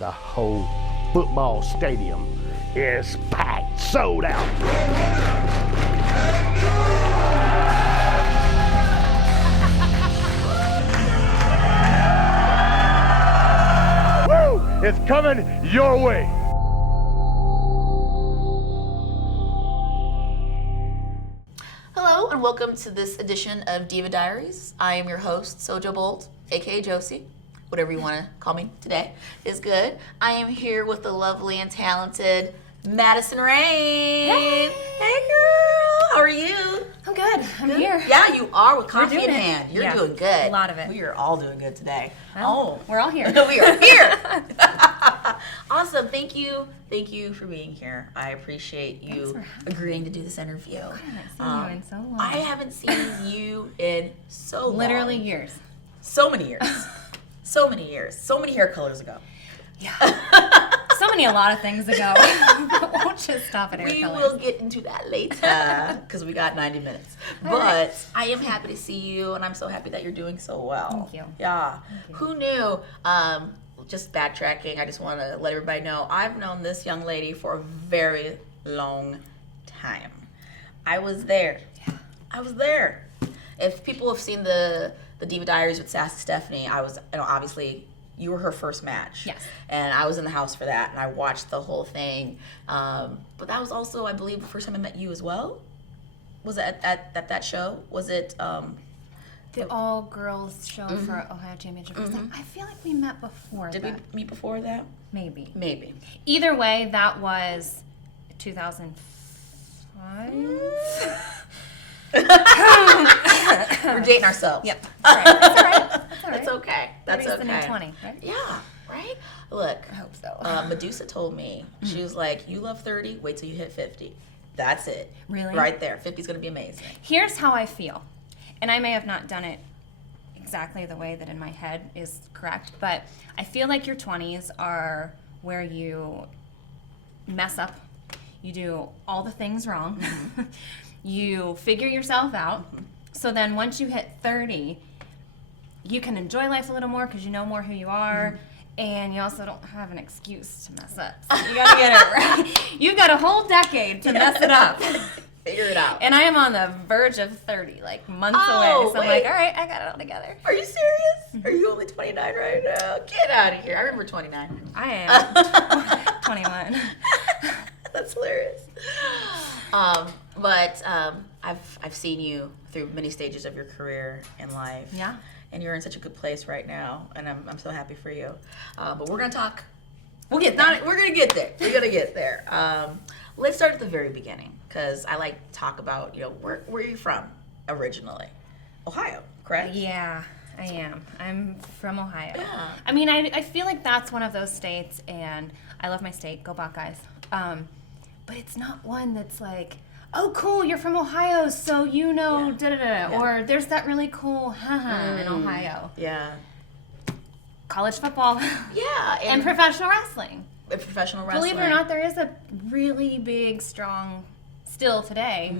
The whole football stadium is packed, sold out. Woo! It's coming your way. Hello and welcome to this edition of Diva Diaries. I am your host, Sojo Bolt, aka Josie. Whatever you want to call me today is good. I am here with the lovely and talented Madison Rayne. Hey. Hey girl, how are you? I'm good. I'm here. Yeah, you are with coffee doing in it. hand. You're Yeah, doing good. a lot of it. We are all doing good today. Well, we're all here. We are here. Awesome. Thank you. Thank you for being here. I appreciate you agreeing to do this interview. I haven't seen you in so long. I haven't seen you in so long. Literally years. So many years. So many years. So many hair colors ago. Yeah. A lot of things ago. But we'll just stop at hair We colors. will get into that later because we got 90 minutes. But I am happy to see you, and I'm so happy that you're doing so well. Thank you. Yeah. Thank you. Who knew? Just backtracking, I just want to let everybody know I've known this young lady for a very long time. I was there. Yeah. I was there. If people have seen the Diva Diaries with Sassy Stephanie, I was, obviously, you were her first match. Yes. And I was in the house for that, and I watched the whole thing. But that was also, I believe, the first time I met you as well. Was it at that show? Was it? The all-girls show for Ohio Championship Wrestling. I feel like we met before Did that. we meet before that? Maybe. Maybe. Either way, that was 2005. We're dating ourselves. Yep. That's all right. That's all right. That's okay. That's 30's the new okay. 20, right? Yeah. Right. Look. I hope so. Medusa told me, she was like, "You love 30. Wait till you hit 50. That's it. Really? Right there. 50's gonna be amazing." Here's how I feel. And I may have not done it exactly the way that in my head is correct, but I feel like your 20s are where you mess up, you do all the things wrong, you figure yourself out, so then once you hit 30, you can enjoy life a little more because you know more who you are, and you also don't have an excuse to mess up. So you gotta get it right. You've got a whole decade to mess it up. Figure it out. And I am on the verge of 30, like months Oh, away. So I'm wait. like, all right, I got it all together. Are you serious? Are you only 29 right now? Get out of here. I remember 29. I am 21. That's hilarious. But I've seen you through many stages of your career in life. Yeah. And you're in such a good place right now, and I'm so happy for you. But we're gonna talk. We'll get there. We're gonna get there. We're gonna get there. Let's start at the very beginning, because I like to talk about, where are you from originally? Ohio, correct? Yeah, I am. I'm from Ohio. Yeah. I mean, I feel like that's one of those states, and I love my state. Go Buckeyes. But it's not one that's like, oh, cool, you're from Ohio, so you know, da-da-da. Yeah. Or there's that really cool haha in Ohio. Yeah. College football. Yeah. And professional wrestling. Professional wrestling. Believe it or not, there is a really big, strong, still today,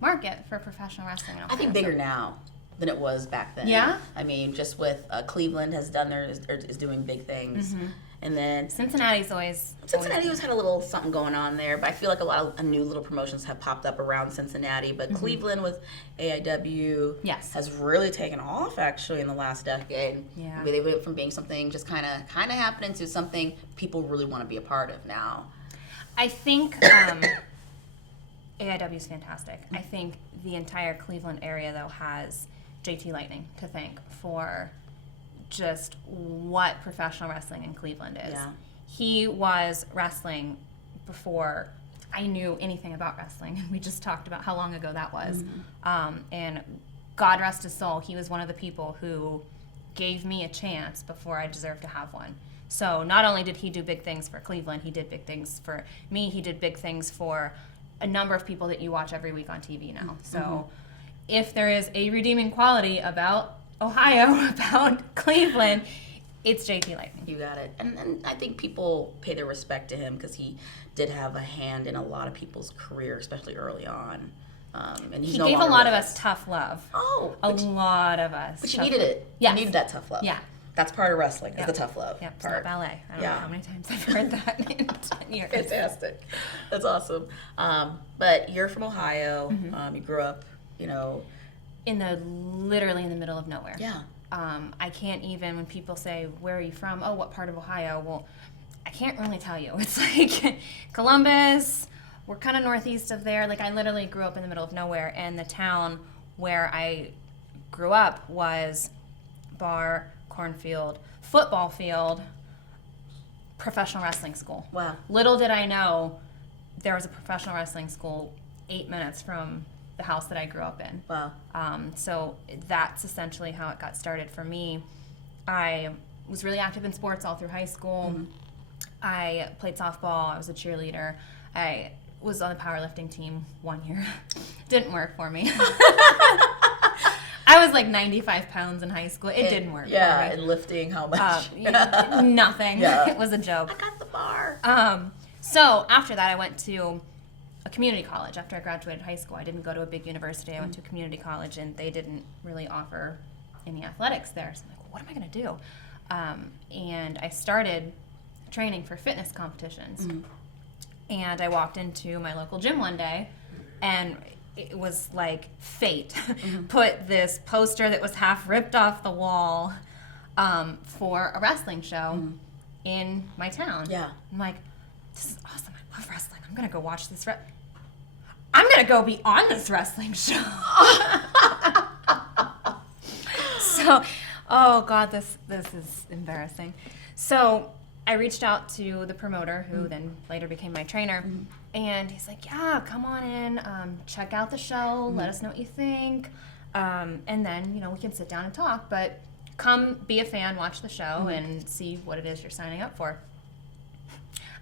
market for professional wrestling in Ohio. I think bigger now than it was back then. Yeah? I mean, just with Cleveland has done is doing big things. And then Cincinnati's always Cincinnati has had a little something going on there, but I feel like a lot of new little promotions have popped up around Cincinnati. But Cleveland with AIW has really taken off actually in the last decade. Yeah. They went from being something just kind of happening to something people really want to be a part of now. I think AIW is fantastic. I think the entire Cleveland area, though, has JT Lightning to thank for just what professional wrestling in Cleveland is. Yeah. He was wrestling before I knew anything about wrestling. We just talked about how long ago that was. And God rest his soul, he was one of the people who gave me a chance before I deserved to have one. So not only did he do big things for Cleveland, he did big things for me, he did big things for a number of people that you watch every week on TV now. So if there is a redeeming quality about Ohio, about Cleveland, it's JT Lightning. You got it. And I think people pay their respect to him because he did have a hand in a lot of people's career, especially early on. And he's He no gave a longer lot with of us. us tough love. Oh, a lot of us. but you tough needed love. it. Yes. You needed that tough love. Yeah. That's part of wrestling, is the tough love Yep, it's part. not ballet. I don't know how many times I've heard that in 10 years. Fantastic. That's awesome. But you're from Ohio. Mm-hmm. You grew up, Literally in the middle of nowhere. Yeah. I can't even, when people say, where are you from? Oh, what part of Ohio? Well, I can't really tell you. It's like Columbus, we're kind of northeast of there. Like, I literally grew up in the middle of nowhere, and the town where I grew up was bar, cornfield, football field, professional wrestling school. Wow. Little did I know there was a professional wrestling school 8 minutes from the house that I grew up in. Wow. So that's essentially how it got started for me. I was really active in sports all through high school. I played softball. I was a cheerleader. I was on the powerlifting team 1 year. Didn't work for me. I was like 95 pounds in high school. It didn't work for me. And lifting how much? Nothing. Yeah. It was a joke. I got the bar. So after that, I went to a community college. After I graduated high school, I didn't go to a big university. I went to a community college, and they didn't really offer any athletics there. So I'm like, well, what am I going to do? And I started training for fitness competitions. And I walked into my local gym one day, and it was like fate put this poster that was half ripped off the wall for a wrestling show in my town. Yeah. I'm like, this is awesome. I love wrestling. I'm going to go watch this. I'm going to go be on this wrestling show. So, oh God, this is embarrassing. So I reached out to the promoter, who then later became my trainer, and he's like, yeah, come on in, check out the show, let us know what you think, and then, we can sit down and talk, but come be a fan, watch the show, and see what it is you're signing up for.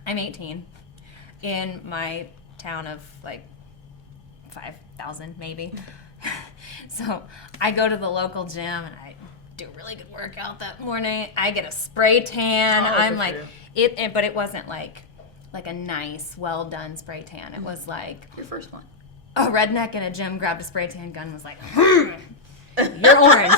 I'm 18 in my town of like 5,000 maybe. So I go to the local gym and I do a really good workout that morning. I get a spray tan. I'm like, but it wasn't like a nice, well done spray tan. It was like Your first one. a redneck in a gym grabbed a spray tan gun and was like, you're orange.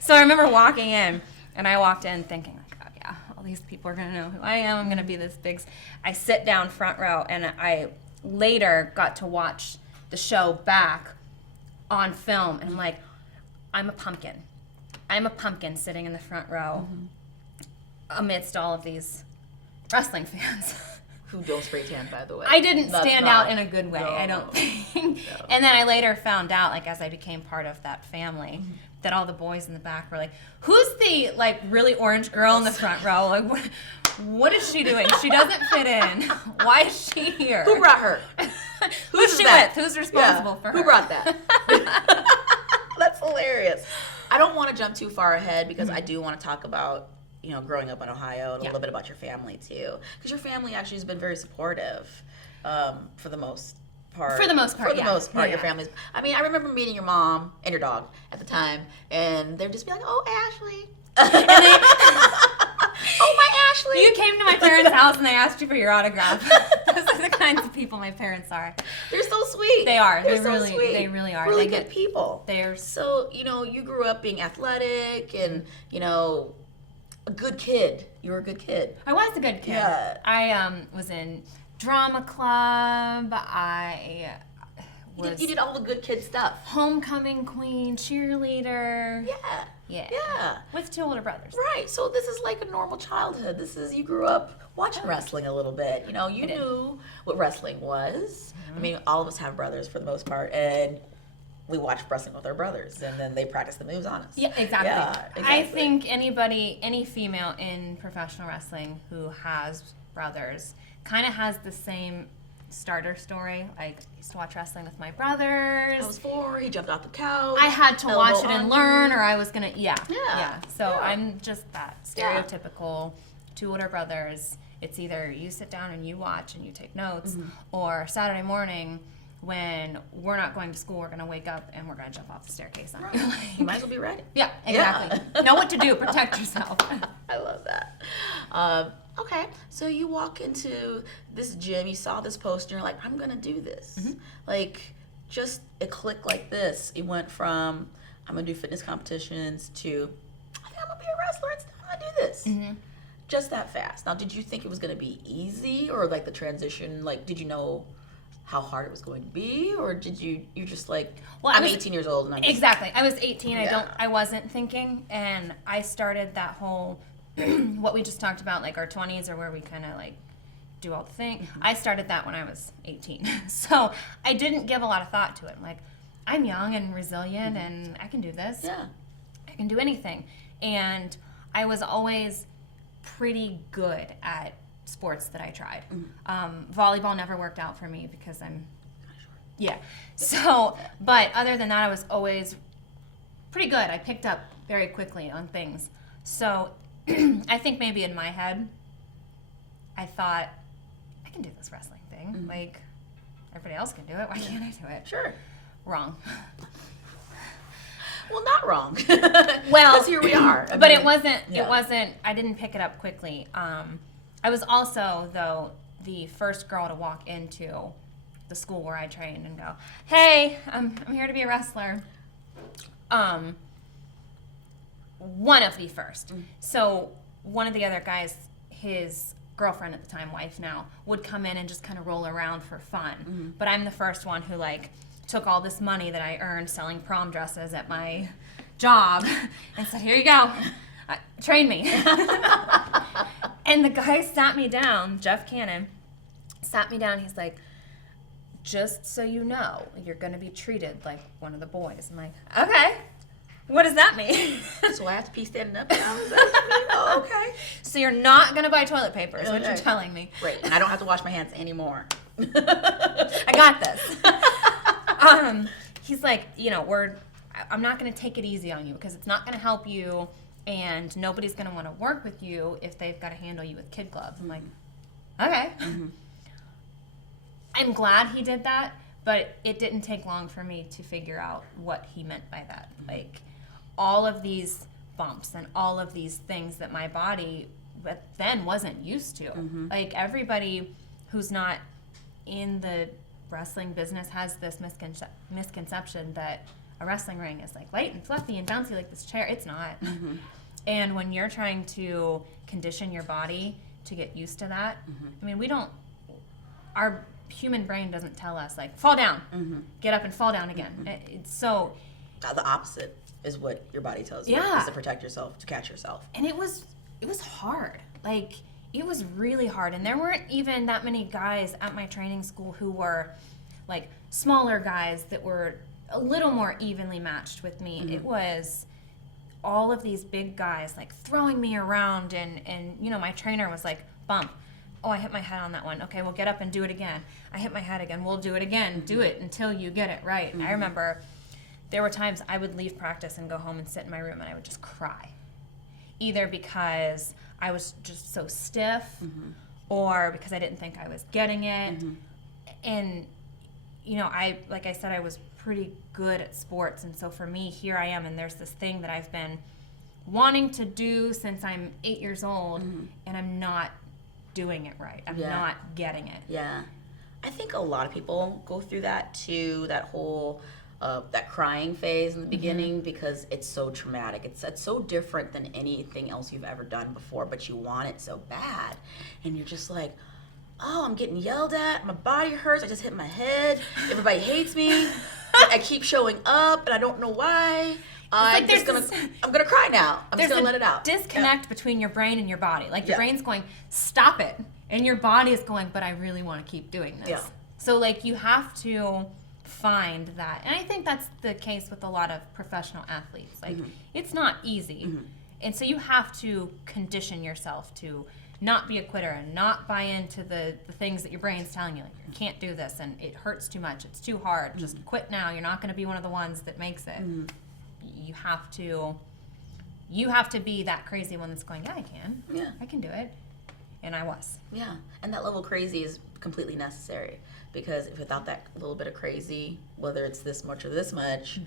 So I remember walking in, and I walked in thinking, like, oh yeah, all these people are gonna know who I am. I'm gonna be this big. I sit down front row, and I later got to watch the show back on film, and I'm like, I'm a pumpkin. I'm a pumpkin sitting in the front row amidst all of these wrestling fans. Who don't spray tan, by the way. I didn't stand out in a good way, I don't think. No. And then I later found out, like, as I became part of that family, that all the boys in the back were like, who's the, like, really orange girl in the front row? Like, what is she doing? She doesn't fit in. Why is she here? Who brought her? Who's she with? Who's responsible for her? Who brought that? That's hilarious. I don't want to jump too far ahead because I do want to talk about, growing up in Ohio and a little bit about your family too. Because your family actually has been very supportive for the most part. For the most part, your family's. I mean, I remember meeting your mom and your dog at the time, and they'd just be like, "Oh, Ashley." Oh, my Ashley. You came to my parents' house and they asked you for your autograph. Those are the kinds of people my parents are. They're so sweet. They are. They're They so sweet. They really are. Really good people. They're So, you grew up being athletic and, a good kid. You were a good kid. I was a good kid. Yeah. I was in drama club. I was You did all the good kid stuff. homecoming queen, cheerleader. Yeah. Yeah. With 2 older brothers. Right. So this is like a normal childhood. You grew up watching wrestling a little bit. You knew what wrestling was. I mean, all of us have brothers for the most part, and we watch wrestling with our brothers, and then they practice the moves on us. Yeah, exactly. Yeah, exactly. I think any female in professional wrestling who has brothers kind of has the same starter story. Like, I used to watch wrestling with my brothers. I was 4. He jumped off the couch. I had to watch it and on learn, you. or I was gonna, So Yeah. I'm just that stereotypical 2 older brothers. It's either you sit down and you watch and you take notes, or Saturday morning when we're not going to school, we're gonna wake up and we're gonna jump off the staircase on you. You might as well be ready. Yeah, exactly. Know what to do. Protect yourself. I love that. Okay, so you walk into this gym, you saw this poster, you're like, I'm gonna do this. Like, just a click like this. It went from, I'm gonna do fitness competitions to wrestler. It's not going to do this. Just that fast. Now, did you think it was going to be easy, or like the transition? Like, did you know how hard it was going to be, or did you're just like, well, I'm 18 years old and I'm just, exactly. I was 18. I wasn't thinking, and I started that whole what we just talked about, like our 20s, or where we kind of like do all the thing. I started that when I was 18, so I didn't give a lot of thought to it. I'm like, I'm young and resilient, and I can do this. Yeah, I can do anything, and I was always pretty good at sports that I tried. Volleyball never worked out for me because I'm so, but other than that, I was always pretty good. I picked up very quickly on things. So I think maybe in my head I thought, I can do this wrestling thing. Like, everybody else can do it, why can't I do it? sure. Wrong. Well, not wrong. Well, because here we are. But it wasn't, I didn't pick it up quickly. I was also, though, the first girl to walk into the school where I trained and go, hey, I'm here to be a wrestler. One of the first. So one of the other guys, his girlfriend at the time, wife now, would come in and just kind of roll around for fun. But I'm the first one who, like, took all this money that I earned selling prom dresses at my job and said, here you go, train me. And the guy sat me down, Jeff Cannon, sat me down. He's like, just so you know, you're going to be treated like one of the boys. I'm like, okay, what does that mean? So I have to be standing up now? Is that what you mean? Oh, okay. So you're not going to buy toilet paper is what you're telling me. Right, and I don't have to wash my hands anymore. I got this. He's like, I'm not going to take it easy on you because it's not going to help you, and nobody's going to want to work with you if they've got to handle you with kid gloves. I'm like, okay. I'm glad he did that, but it didn't take long for me to figure out what he meant by that. Like, all of these bumps and all of these things that my body then wasn't used to. Like, everybody who's not in the wrestling business has this misconception that a wrestling ring is like light and fluffy and bouncy like this chair. It's not. And when you're trying to condition your body to get used to that, I mean, our human brain doesn't tell us, like, fall down, get up and fall down again. It's so... The opposite is what your body tells you, is to protect yourself, to catch yourself. And it was hard. Like, it was really hard. And there weren't even that many guys at my training school who were, like, smaller guys that were a little more evenly matched with me. It was all of these big guys, like, throwing me around, and my trainer was like, bump. Oh, I hit my head on that one. Okay, well, get up and do it again. I hit my head again. We'll do it again. Do it until you get it right. And I remember there were times I would leave practice and go home and sit in my room, and I would just cry. Either because I was just so stiff, or because I didn't think I was getting it. And, like I said, I was pretty good at sports. And so for me, here I am, and there's this thing that I've been wanting to do since I'm 8 years old, and I'm not doing it right. I'm not getting it. Yeah. I think a lot of people go through that too, that whole that crying phase in the beginning, because it's so traumatic. It's so different than anything else you've ever done before, but you want it so bad. And you're just like, oh, I'm getting yelled at, my body hurts, I just hit my head, everybody hates me, I keep showing up and I don't know why. I'm gonna cry now. I'm just gonna let it out. Disconnect between your brain and your body. Like, your brain's going, stop it. And your body is going, but I really want to keep doing this. Yeah. So, like, you have to find that. And I think that's the case with a lot of professional athletes. Like, it's not easy. And so you have to condition yourself to not be a quitter and not buy into the things that your brain's telling you. Like, you can't do this and it hurts too much. It's too hard. Just quit now. You're not going to be one of the ones that makes it. You have to be that crazy one that's going, yeah, I can. Yeah. I can do it. And I was. Yeah. And that level crazy is completely necessary, because if without that little bit of crazy, whether it's this much or this much,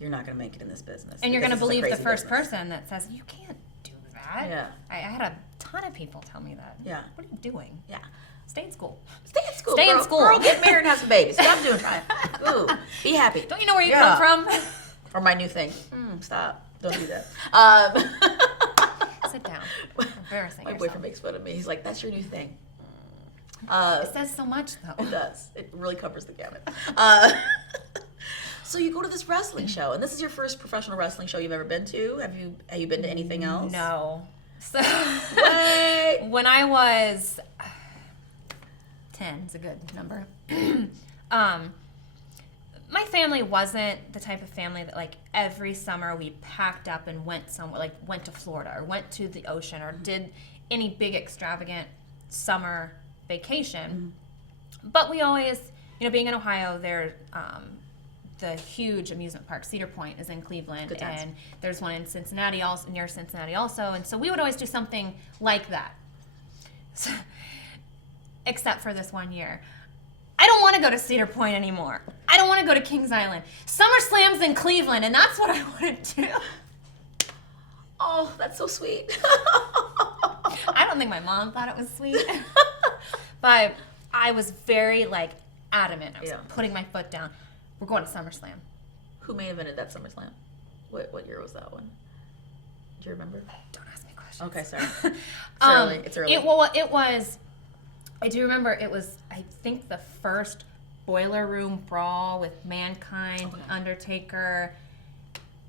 you're not going to make it in this business. And you're going to believe the first person that says, you can't do that. Yeah. I had a ton of people tell me that. Yeah. What are you doing? Yeah. Stay in school. Stay in school. Stay in school. Girl, get married and have some babies. Stop doing that. Ooh, be happy. Don't you know where you come from? Or my new thing. Stop. Don't do that. Sit down. Embarrassing My yourself. boyfriend makes fun of me. He's like, "That's your new thing." It says so much, though. It does. It really covers the gamut. So you go to this wrestling show, and this is your first professional wrestling show you've ever been to. Have you been to anything else? No. So What? when I was 10 is a good number. My family wasn't the type of family that like every summer we packed up and went somewhere, like went to Florida or went to the ocean or did any big extravagant summer vacation. But we always, being in Ohio, there the huge amusement park Cedar Point is in Cleveland, and there's one in Cincinnati, also near Cincinnati also, and so we would always do something like that. So, except for this one year. I don't want to go to Cedar Point anymore. I don't want to go to Kings Island. SummerSlam's in Cleveland, and that's what I want to do. Oh, that's so sweet. I don't think my mom thought it was sweet. But I was very, adamant. I was putting my foot down. We're going to SummerSlam. Who main evented that SummerSlam? What year was that one? Do you remember? Don't ask me questions. Okay, sorry. It's early. It was, I do remember it was, I think, the first Boiler Room Brawl with Mankind, Undertaker,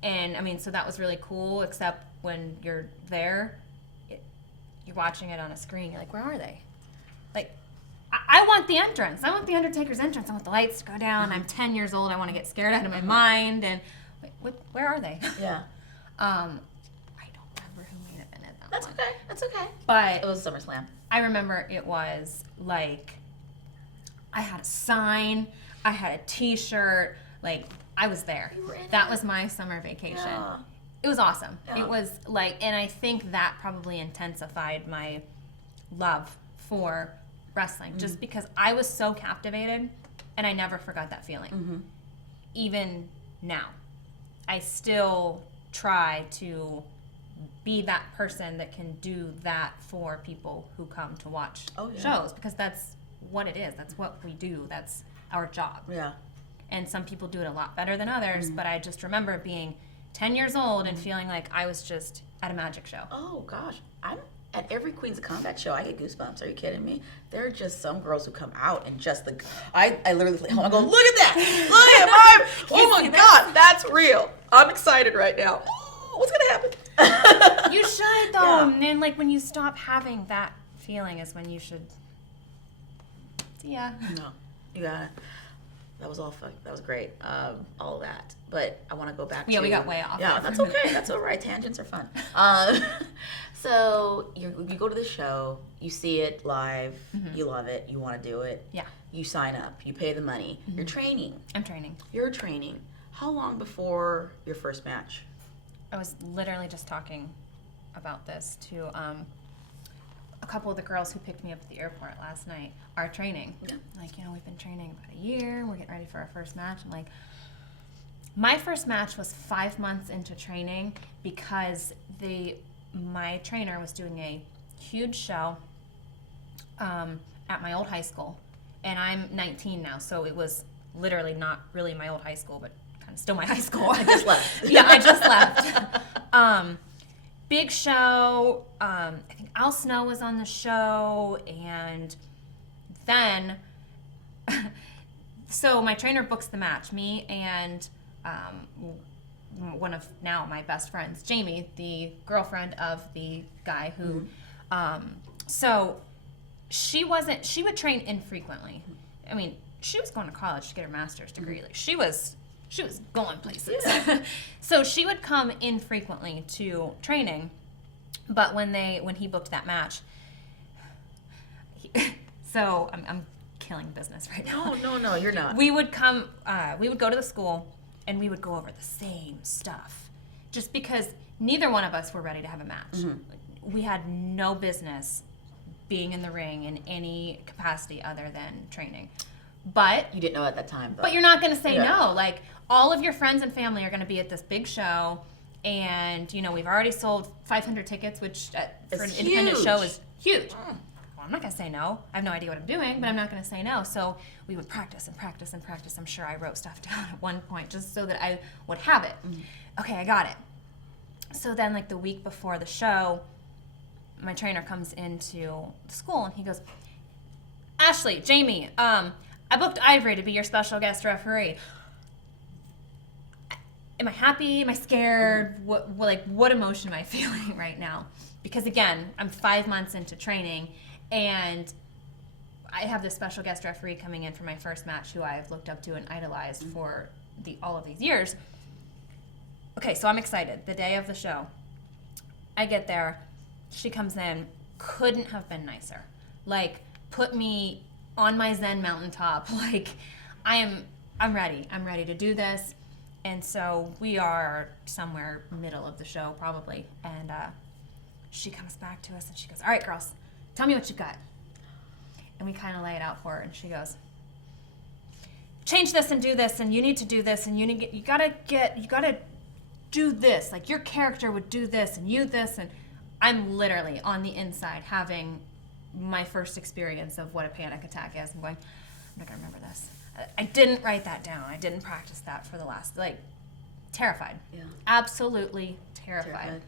and, so that was really cool, except when you're there, you're watching it on a screen, you're like, where are they? I want the entrance. I want the Undertaker's entrance. I want the lights to go down. I'm 10 years old. I want to get scared out of my mind. And where are they? Yeah. I don't remember who made it in that That's one. okay. That's okay. But it was SummerSlam. I remember it was I had a sign. I had a T-shirt. I was there. You were in That it. was my summer vacation. Yeah. It was awesome. Yeah. It was and I think that probably intensified my love for wrestling, just because I was so captivated, and I never forgot that feeling. Even now, I still try to be that person that can do that for people who come to watch shows, because that's what it is. That's what we do. That's our job. Yeah. And some people do it a lot better than others, but I just remember being 10 years old and feeling like I was just at a magic show. Oh gosh, I'm at every Queens of Combat show. I get goosebumps. Are you kidding me? There are just some girls who come out and just I literally I go, look at that, look at my, oh my God, that's real. I'm excited right now. Ooh, what's gonna happen? You should though, and when you stop having that feeling is when you should. Yeah. No, you got it. That was all fun. That was great. All that. But I want to go back to... Yeah, we got way off. Yeah, that's okay. That's all right. Tangents are fun. So you go to the show. You see it live. You love it. You want to do it. Yeah. You sign up. You pay the money. You're training. I'm training. You're training. How long before your first match? I was literally just talking about this to a couple of the girls who picked me up at the airport last night are training. Yeah. We've been training about a year. We're getting ready for our first match. I'm like, my first match was 5 months into training because my trainer was doing a huge show at my old high school. And I'm 19 now, so it was literally not really my old high school, but kind of still my high school. I just left. Yeah, I just left. Big show. I think Al Snow was on the show, and then so my trainer books the match. Me and one of now my best friends, Jamie, the girlfriend of the guy who. So she would train infrequently. I mean, she was going to college to get her master's degree. She was going places. Yeah. So she would come infrequently to training, but when he booked that match, so I'm killing business right now. No, you're not. We would come, we would go to the school, and we would go over the same stuff, just because neither one of us were ready to have a match. We had no business being in the ring in any capacity other than training. But you didn't know at that time, though. But you're not going to say no. All of your friends and family are going to be at this big show, and we've already sold 500 tickets, which for an independent show is huge. Well, I'm not going to say no. I have no idea what I'm doing, but I'm not going to say no. So we would practice and practice and practice. I'm sure I wrote stuff down at one point just so that I would have it. Okay, I got it. So then, the week before the show, my trainer comes into the school and he goes, Ashley, Jamie, I booked Ivory to be your special guest referee. Am I happy? Am I scared? What emotion am I feeling right now? Because again, I'm 5 months into training, and I have this special guest referee coming in for my first match who I've looked up to and idolized for all of these years. Okay, so I'm excited. The day of the show, I get there. She comes in, couldn't have been nicer. Like, put me on my Zen mountaintop. Like, I'm ready. I'm ready to do this. And so we are somewhere middle of the show probably. And she comes back to us and she goes, all right, girls, tell me what you've got. And we kind of lay it out for her. And she goes, change this and do this. And you need to do this. And you gotta do this. Like, your character would do this and you this. And I'm literally on the inside having my first experience of what a panic attack is. I'm going, I'm not gonna remember this. I didn't write that down. I didn't practice that for the last, terrified. Yeah. Absolutely terrified.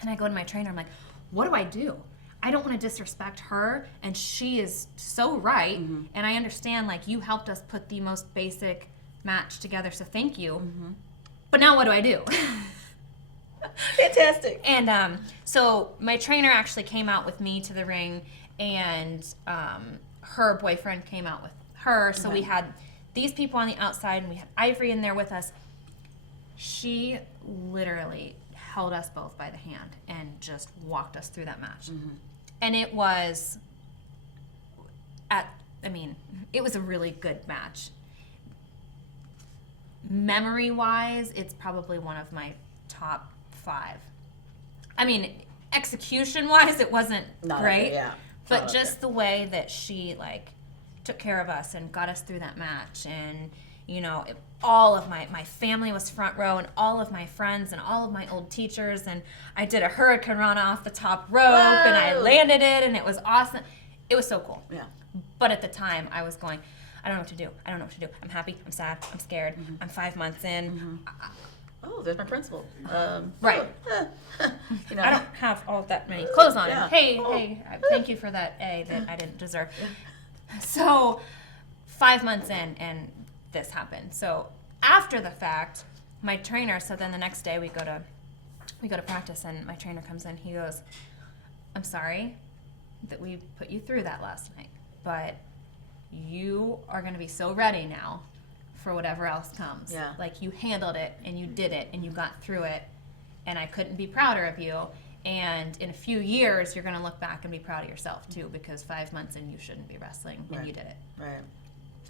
And I go to my trainer, I'm like, what do I do? I don't want to disrespect her, and she is so right, and I understand, you helped us put the most basic match together, so thank you. But now what do I do? Fantastic. And so my trainer actually came out with me to the ring, and her boyfriend came out with her, so we had these people on the outside and we had Ivory in there with us. She literally held us both by the hand and just walked us through that match. And it was it was a really good match. Memory wise, it's probably one of my top 5. Execution wise, it wasn't great, but just the way that she took care of us and got us through that match, and all of my family was front row, and all of my friends and all of my old teachers, and I did a hurricane run off the top rope. Whoa. And I landed it, and it was awesome. It was so cool. Yeah. But at the time I was going, I don't know what to do. I'm happy, I'm sad, I'm scared. I'm 5 months in. Oh, there's my principal. Right. I don't have all that many clothes on. Yeah. Hey, thank you for that A that I didn't deserve. So 5 months in, and this happened. So after the fact, my trainer, so then the next day we go to practice, and my trainer comes in, he goes, I'm sorry that we put you through that last night, but you are going to be so ready now for whatever else comes. Yeah. You handled it, and you did it, and you got through it, and I couldn't be prouder of you. And in a few years, you're going to look back and be proud of yourself, too, because 5 months in, you shouldn't be wrestling, and you did it. Right.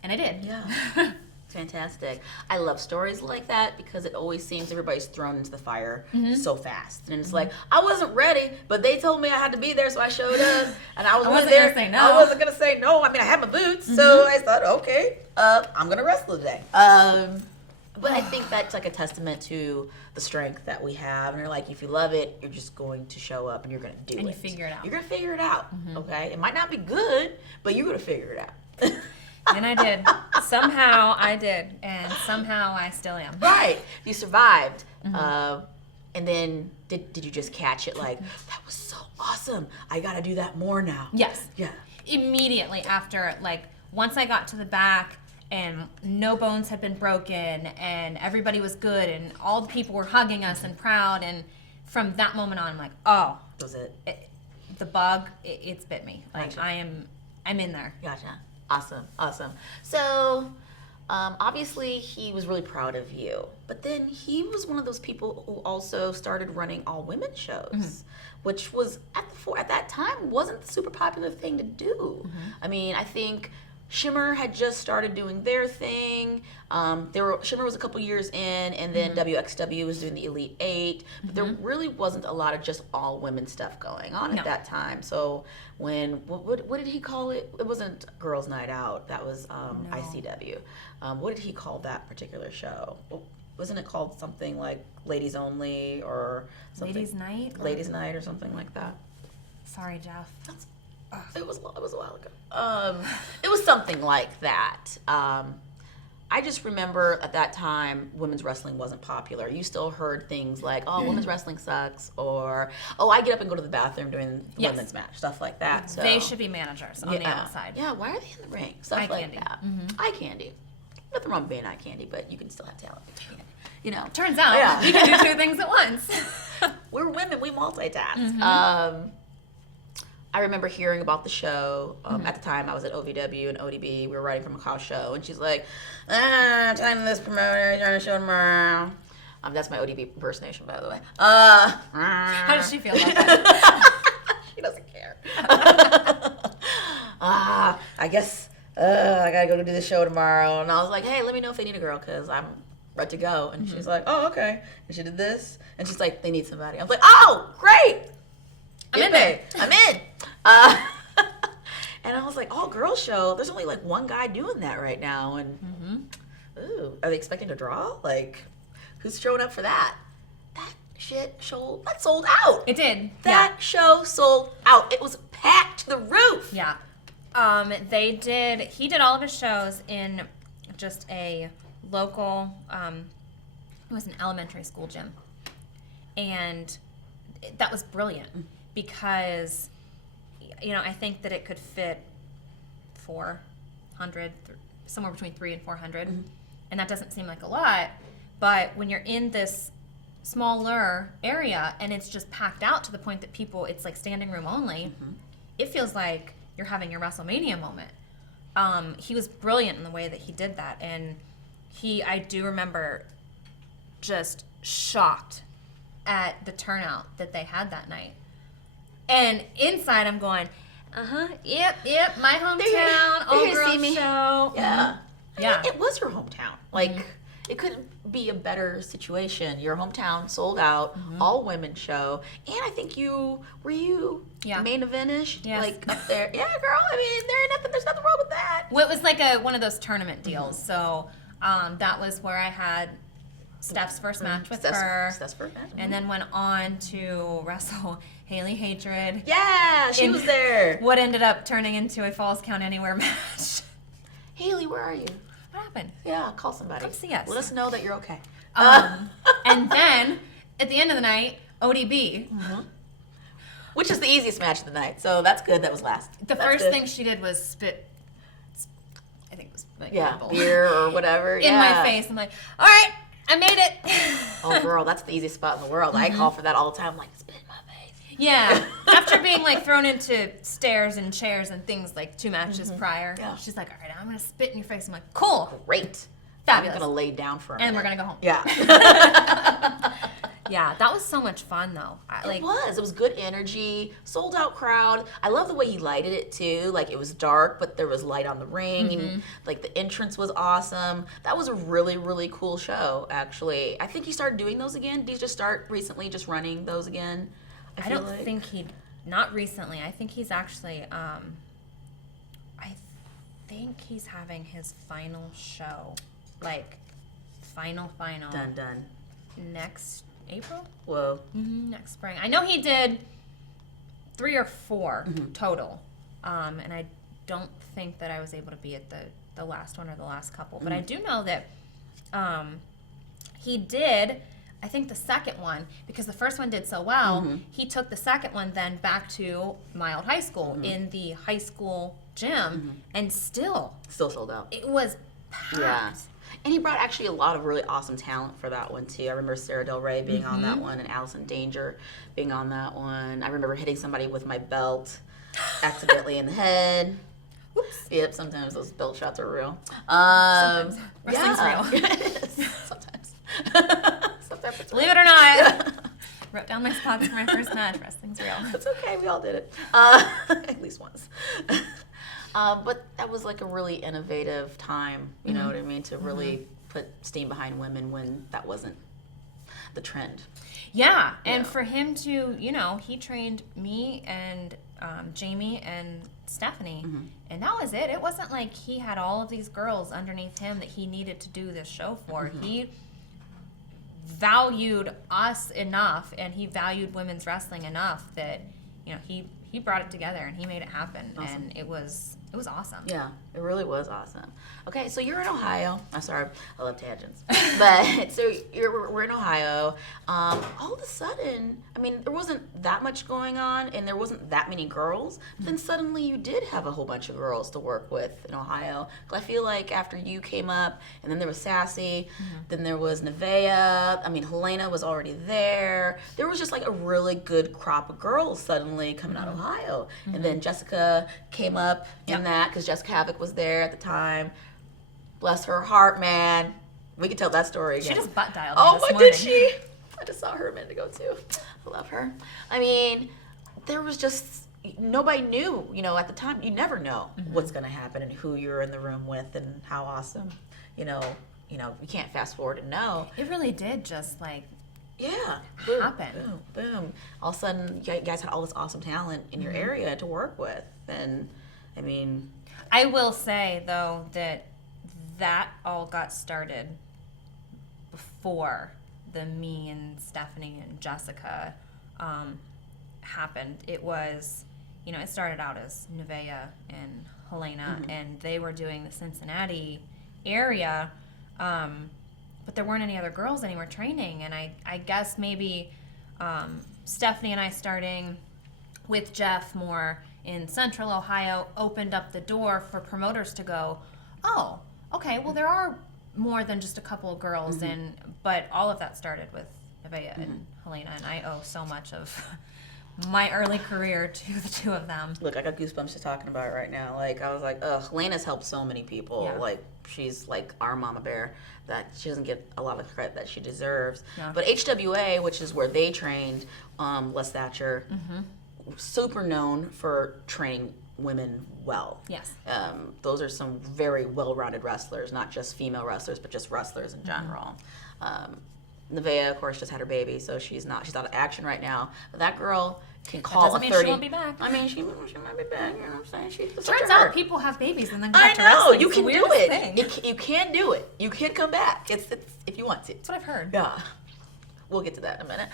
And I did. Yeah. Fantastic. I love stories like that because it always seems everybody's thrown into the fire so fast. And it's like, I wasn't ready, but they told me I had to be there, so I showed up. And I wasn't there. Say no. I wasn't going to say no. I had my boots, so I thought, okay, I'm going to wrestle today. But I think that's a testament to the strength that we have. And you're if you love it, you're just going to show up and you're going to do it. And you figure it out. You're going to figure it out, okay? It might not be good, but you're going to figure it out. And I did. Somehow I did. And somehow I still am. Right. You survived. And then did you just catch it that was so awesome. I got to do that more now. Yes. Yeah. Immediately after, once I got to the back, and no bones had been broken, and everybody was good, and all the people were hugging us and proud, and from that moment on, I'm like, oh, that was it. The bug, it's bit me. Gotcha. I'm in there. Gotcha. Awesome. So, obviously, he was really proud of you, but then he was one of those people who also started running all women shows, which was at that time wasn't the super popular thing to do. I think Shimmer had just started doing their thing. Shimmer was a couple years in, and then WXW was doing the Elite 8. But there really wasn't a lot of just all women stuff going on at that time. So when what did he call it? It wasn't Girls Night Out. That was ICW. What did he call that particular show? Wasn't it called something like Ladies Only or something? Ladies Night? Ladies Night or something like that. Sorry, Jeff. It was a while ago. It was something like that. I just remember at that time, women's wrestling wasn't popular. You still heard things like, oh, women's wrestling sucks, or, oh, I get up and go to the bathroom during the women's match, stuff like that. So They should be managers on the outside. Yeah, why are they in the ring? Stuff Eye like candy. that. Eye candy. Nothing wrong with being eye candy, but you can still have talent. You know. Turns out we can do two things at once. We're women, we multitask. I remember hearing about the show. At the time, I was at OVW and ODB. We were writing from a house show, and she's like, telling this promoter, trying to show tomorrow. That's my ODB impersonation, by the way. How does she feel about that? She doesn't care. I guess I gotta go do the show tomorrow. And I was like, hey, let me know if they need a girl, because I'm ready to go. And she's like, oh, okay. And she did this. And she's like, they need somebody. I was like, oh, great. I'm in there. I'm in. And I was like, all girls show. There's only like one guy doing that right now. And ooh, are they expecting a draw? Like, who's showing up for that? That that sold out. It did. That show sold out. It was packed to the roof. Yeah. He did all of his shows in just a local, it was an elementary school gym. And that was brilliant because, I think that it could fit 400, somewhere between 300 and 400. And that doesn't seem like a lot, but when you're in this smaller area and it's just packed out to the point that it's like standing room only, it feels like you're having your WrestleMania moment. He was brilliant in the way that he did that, and I do remember just shocked at the turnout that they had that night. And inside I'm going, yep, my hometown, all girls show. Yeah. Yeah. I mean, it was your hometown. Like, it couldn't be a better situation. Your hometown sold out, all women show. And I think were you main event-ish? Yes. Like, up there. Yeah, girl, I mean, there's nothing wrong with that. Well, it was like one of those tournament deals. So that was where I had Steph's first match with her. Steph's first match. And then went on to wrestle Haley Hatred. Yeah, she was there. What ended up turning into a Falls Count Anywhere match. Haley, where are you? What happened? Yeah, call somebody. Come see us. Let us know that you're okay. And then, at the end of the night, ODB. Which is the easiest match of the night, so that's good. That was last. The first thing she did was spit. I think it was like beer or whatever. In my face. I'm like, all right, I made it. Oh, girl, that's the easiest spot in the world. I call for that all the time. I'm like, spit in my face. Yeah. After being like thrown into stairs and chairs and things like 2 matches prior, she's like, all right, I'm going to spit in your face. I'm like, cool. Great. Fabulous. I'm going to lay down for a minute. And we're going to go home. Yeah. Yeah, that was so much fun though. It was good energy, sold out crowd. I love the way he lighted it too. Like, it was dark, but there was light on the ring, and like the entrance was awesome. That was a really, really cool show, actually. I think he started doing those again. Did he just start recently just running those again? I don't think not recently. I think he's actually, I think he's having his final show, like final. Done. Next April? Whoa. Next spring. I know he did 3 or 4 total. And I don't think that I was able to be at the last one or the last couple. But I do know that he did, I think, the second one, because the first one did so well, he took the second one then back to my old high school in the high school gym, and still sold out. It was packed. Yeah. And he brought actually a lot of really awesome talent for that one too. I remember Sarah Del Rey being on that one, and Allison Danger being on that one. I remember hitting somebody with my belt accidentally in the head. Oops. Yep, sometimes those belt shots are real. Sometimes. Wrestling's real. Sometimes. Sometimes it's Believe it or not. Wrote down my spots for my first match. Wrestling's real. It's okay. We all did it. At least once. But that was like a really innovative time, you know what I mean, to really put steam behind women when that wasn't the trend. Yeah, and for him to, he trained me and Jamie and Stephanie, and that was it. It wasn't like he had all of these girls underneath him that he needed to do this show for. He valued us enough, and he valued women's wrestling enough that, he brought it together and he made it happen. Awesome. And it was It was awesome. Yeah, it really was awesome. Okay, so you're in Ohio. I'm sorry, I love tangents. But so we're in Ohio. All of a sudden, I mean, there wasn't that much going on, and there wasn't that many girls. But then suddenly, you did have a whole bunch of girls to work with in Ohio. I feel like after you came up, and then there was Sassy, then there was Nevaeh. I mean, Helena was already there. There was just like a really good crop of girls suddenly coming out of Ohio, and then Jessica came up in that because Jessica Havoc was there at the time. Bless her heart, man. We can tell that story again. She just butt dialed Oh, me this what morning. did she? I just saw her a minute ago too. I love her. I mean, there was just nobody knew. You know, at the time, you never know what's going to happen and who you're in the room with and how awesome. You can't fast forward and know. It really did just like happen. Boom, boom. All of a sudden, you guys had all this awesome talent in your area to work with, and I mean, I will say though that all got started before the me and Stephanie and Jessica happened. It was, it started out as Nevaeh and Helena, and they were doing the Cincinnati area, but there weren't any other girls anywhere training, and I guess maybe Stephanie and I starting with Jeff more in Central Ohio opened up the door for promoters to go, oh, okay, well there are more than just a couple of girls, but all of that started with Nevaeh and Helena, and I owe so much of my early career to the two of them. Look, I got goosebumps just talking about it right now. Like, I was like, ugh, Helena's helped so many people. Yeah. Like, she's like our mama bear that she doesn't get a lot of credit that she deserves. Yeah. But HWA, which is where they trained Les Thatcher, super known for training women well. Yes. Those are some very well-rounded wrestlers, not just female wrestlers, but just wrestlers in general. Nevaeh, of course, just had her baby, so she's out of action right now. But that girl can call doesn't a mean 30. she won't be back. I mean, she might be back. You know what I'm saying? Turns out people have babies and then go I back to know wrestling. you It's can the do weirdest it. thing. You can do it. You can come back. It's if you want to. That's what I've heard. Yeah, we'll get to that in a minute.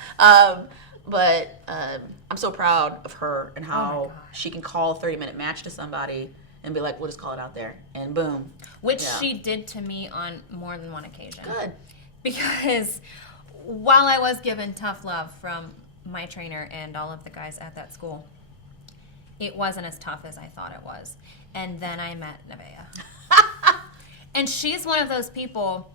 But I'm so proud of her and how she can call a 30-minute match to somebody and be like, we'll just call it out there, and boom. Which she did to me on more than one occasion. Good. Because while I was given tough love from my trainer and all of the guys at that school, it wasn't as tough as I thought it was. And then I met Nevaeh. And she's one of those people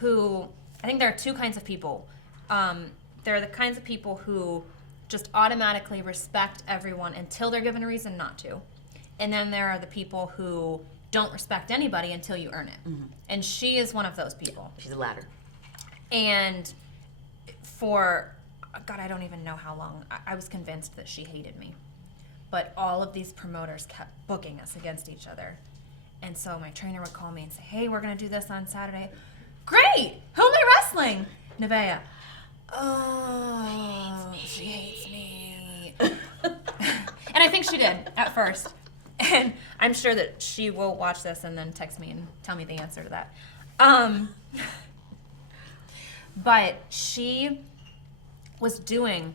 who, I think there are two kinds of people. There are the kinds of people who just automatically respect everyone until they're given a reason not to. And then there are the people who don't respect anybody until you earn it. And she is one of those people. She's a ladder. And for, God, I don't even know how long, I was convinced that she hated me. But all of these promoters kept booking us against each other. And so my trainer would call me and say, hey, we're going to do this on Saturday. Great! Who am I wrestling? Nevaeh. Oh, she hates me. And I think she did at first. And I'm sure that she will watch this and then text me and tell me the answer to that. But she was doing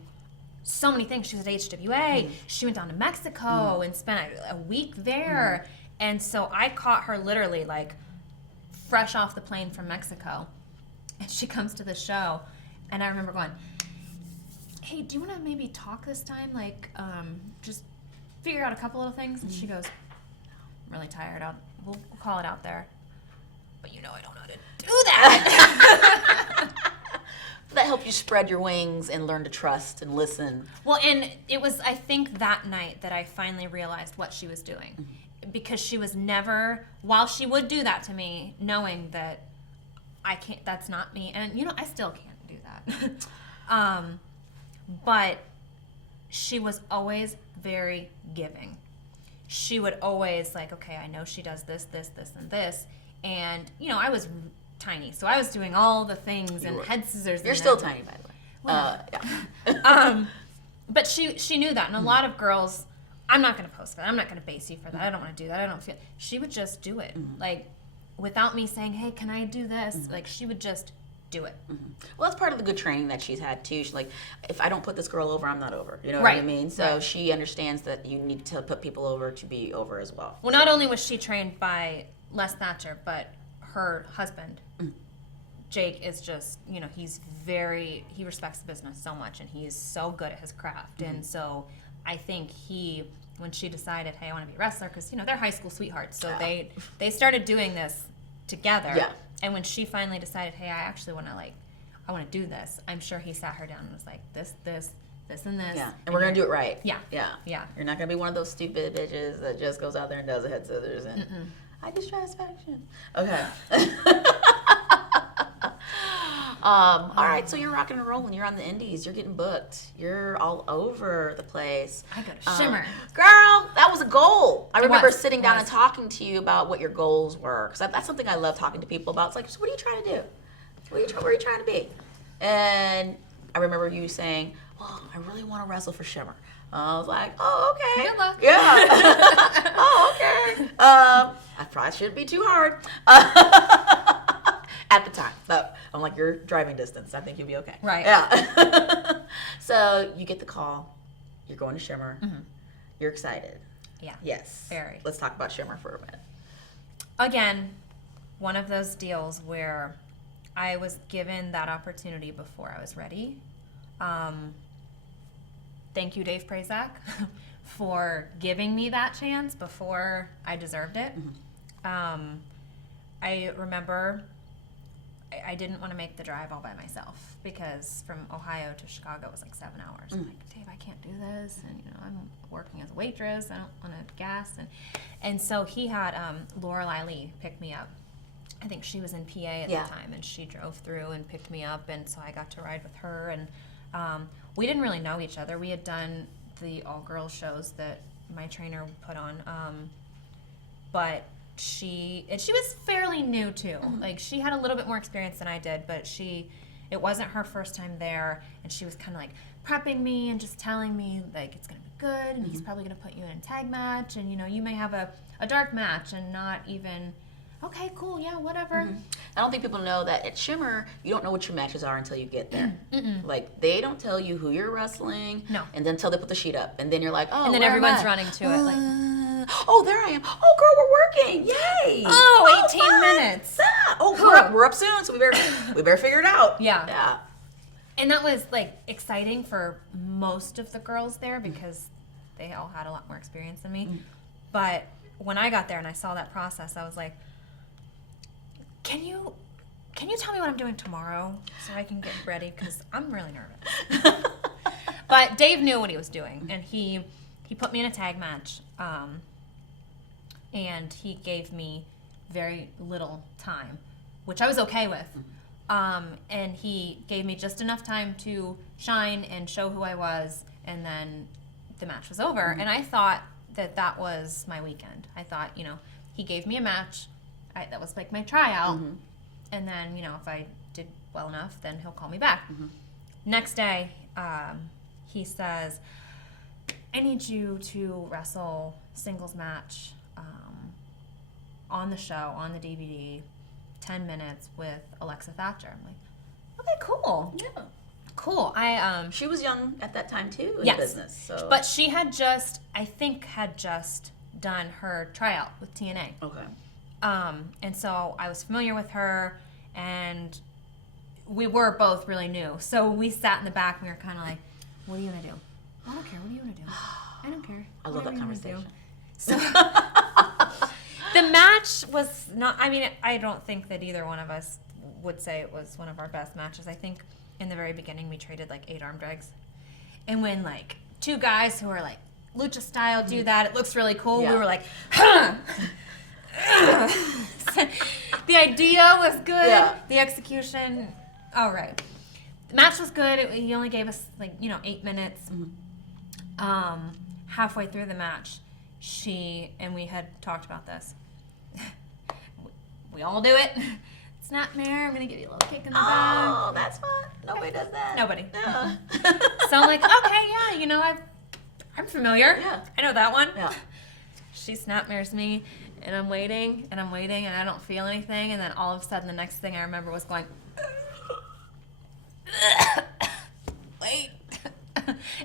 so many things. She was at HWA. She went down to Mexico and spent a week there. And so I caught her literally like fresh off the plane from Mexico. And she comes to the show. And I remember going, hey, do you want to maybe talk this time? Like, just figure out a couple little things. And she goes, I'm really tired. We'll call it out there. But I don't know how to do that. That helped you spread your wings and learn to trust and listen. Well, and it was, I think, that night that I finally realized what she was doing. Because she was never, while she would do that to me, knowing that I can't, that's not me. And, I still can't do that. But she was always very giving. She would always like, okay, I know she does this, this, this, and this. And, I was tiny, so I was doing all the things and head scissors. You're still tiny, by the way. Well, Yeah. But she knew that, and a lot of girls, I'm not going to post that. I'm not going to base you for that. I don't want to do that. I don't feel. She would just do it, like, without me saying, "Hey, can I do this?" Like, she would just do it. Well, that's part of the good training that she's had too. She's like, if I don't put this girl over, I'm not over. You know what Right. I mean? So she understands that you need to put people over to be over as well. Well, not only was she trained by Les Thatcher, but her husband, Jake, is just, you know, he respects the business so much, and he's so good at his craft. And so I think when she decided, hey, I want to be a wrestler, because, you know, they're high school sweethearts, so they started doing this together. Yeah. And when she finally decided, hey, I actually want to, I want to do this, I'm sure he sat her down and was like, this, and this. Yeah, and we're going to do it right. Yeah. Yeah. Yeah. You're not going to be one of those stupid bitches that just goes out there and does a head scissors and I get satisfaction. Okay. All right, so you're rocking and rolling. You're on the indies. You're getting booked. You're all over the place. I go to Shimmer. Girl, that was a goal. I remember was. sitting down and talking to you about what your goals were. Because that's something I love talking to people about. It's like, so what are you trying to do? Where are you trying to be? And I remember you saying, well, I really want to wrestle for Shimmer. I was like, oh, okay. Good luck. Yeah. Oh, okay. I probably shouldn't be too hard. At the time. But I'm like, you're driving distance. I think you'll be okay. Right. Yeah. So you get the call. You're going to Shimmer. You're excited. Yeah. Yes. Very. Let's talk about Shimmer for a minute. Again, one of those deals where I was given that opportunity before I was ready. Thank you, Dave Prazak, for giving me that chance before I deserved it. I remember I didn't want to make the drive all by myself, because from Ohio to Chicago was like 7 hours. I'm like, Dave, I can't do this, and you know, I'm working as a waitress. I don't want to gas, and so he had Lorelei Lee pick me up. I think she was in PA at the time, and she drove through and picked me up, and so I got to ride with her. And we didn't really know each other. We had done the all-girls shows that my trainer put on, but she was fairly new too. Like, she had a little bit more experience than I did, but it wasn't her first time there, and she was kind of like prepping me and just telling me like, it's gonna be good, and he's probably gonna put you in a tag match, and you know, you may have a dark match, and not even, okay, cool, yeah, whatever. I don't think people know that at Shimmer, you don't know what your matches are until you get there. Like, they don't tell you who you're wrestling. No. And then until they put the sheet up. And then you're like, oh, And then where am everyone's I? running to it, like, oh, there I am. Oh, girl, we're working. Yay. 18 fun. minutes. Yeah. Oh, we're up soon, so we better figure it out. Yeah. Yeah. And that was like exciting for most of the girls there, because they all had a lot more experience than me. But when I got there and I saw that process, I was like, Can you tell me what I'm doing tomorrow so I can get ready? Because I'm really nervous. But Dave knew what he was doing, and he put me in a tag match, and he gave me very little time, which I was okay with. And he gave me just enough time to shine and show who I was, and then the match was over. And I thought that was my weekend. I thought, you know, he gave me a match. That was like my tryout, and then, you know, if I did well enough, then he'll call me back. Next day, he says, I need you to wrestle singles match on the show, on the DVD, 10 minutes with Alexa Thatcher. I'm like, okay, cool. Yeah. Cool. She was young at that time, too, in Yes. business. So. But she had just done her tryout with TNA. Okay. And so I was familiar with her, and we were both really new. So we sat in the back, and we were kind of like, what are you going to do? I don't care. What are you going to do? I don't care. I love that conversation. So the match was not, I mean, I don't think that either one of us would say it was one of our best matches. I think in the very beginning we traded like 8 arm drags. And when like two guys who are like lucha style do that, it looks really cool. Yeah. We were like, huh. The idea was good. Yeah. The execution, all right. The match was good. He only gave us 8 minutes. Halfway through the match, and we had talked about this. We all do it. Snapmare, I'm gonna give you a little kick in the back. Oh, that's fun. Nobody does that. Nobody. Yeah. So I'm like, okay, yeah, I'm familiar. Yeah. I know that one. Yeah. She snapmares me, and I'm waiting, and I don't feel anything, and then all of a sudden the next thing I remember was going,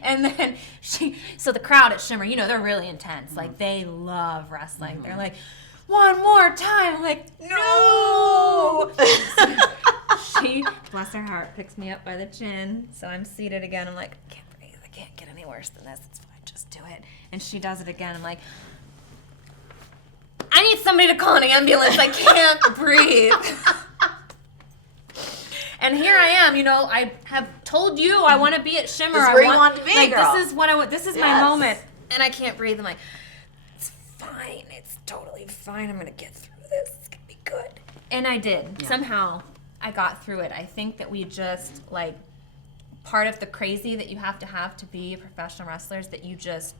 And then so the crowd at Shimmer, you know, they're really intense. Like, they love wrestling. They're like, one more time. I'm like, no. She, bless her heart, picks me up by the chin. So I'm seated again. I'm like, I can't breathe. I can't get any worse than this. It's fine. Just do it. And she does it again. I'm like, I need somebody to call an ambulance. I can't breathe. And here I am, you know, I have told you I want to be at Shimmer. This is where you want to be, like, girl. This is what I want. This is my moment. And I can't breathe. I'm like, it's fine. It's totally fine. I'm going to get through this. It's going to be good. And I did. Yeah. Somehow I got through it. I think that we just, like, part of the crazy that you have to be a professional wrestler is that you just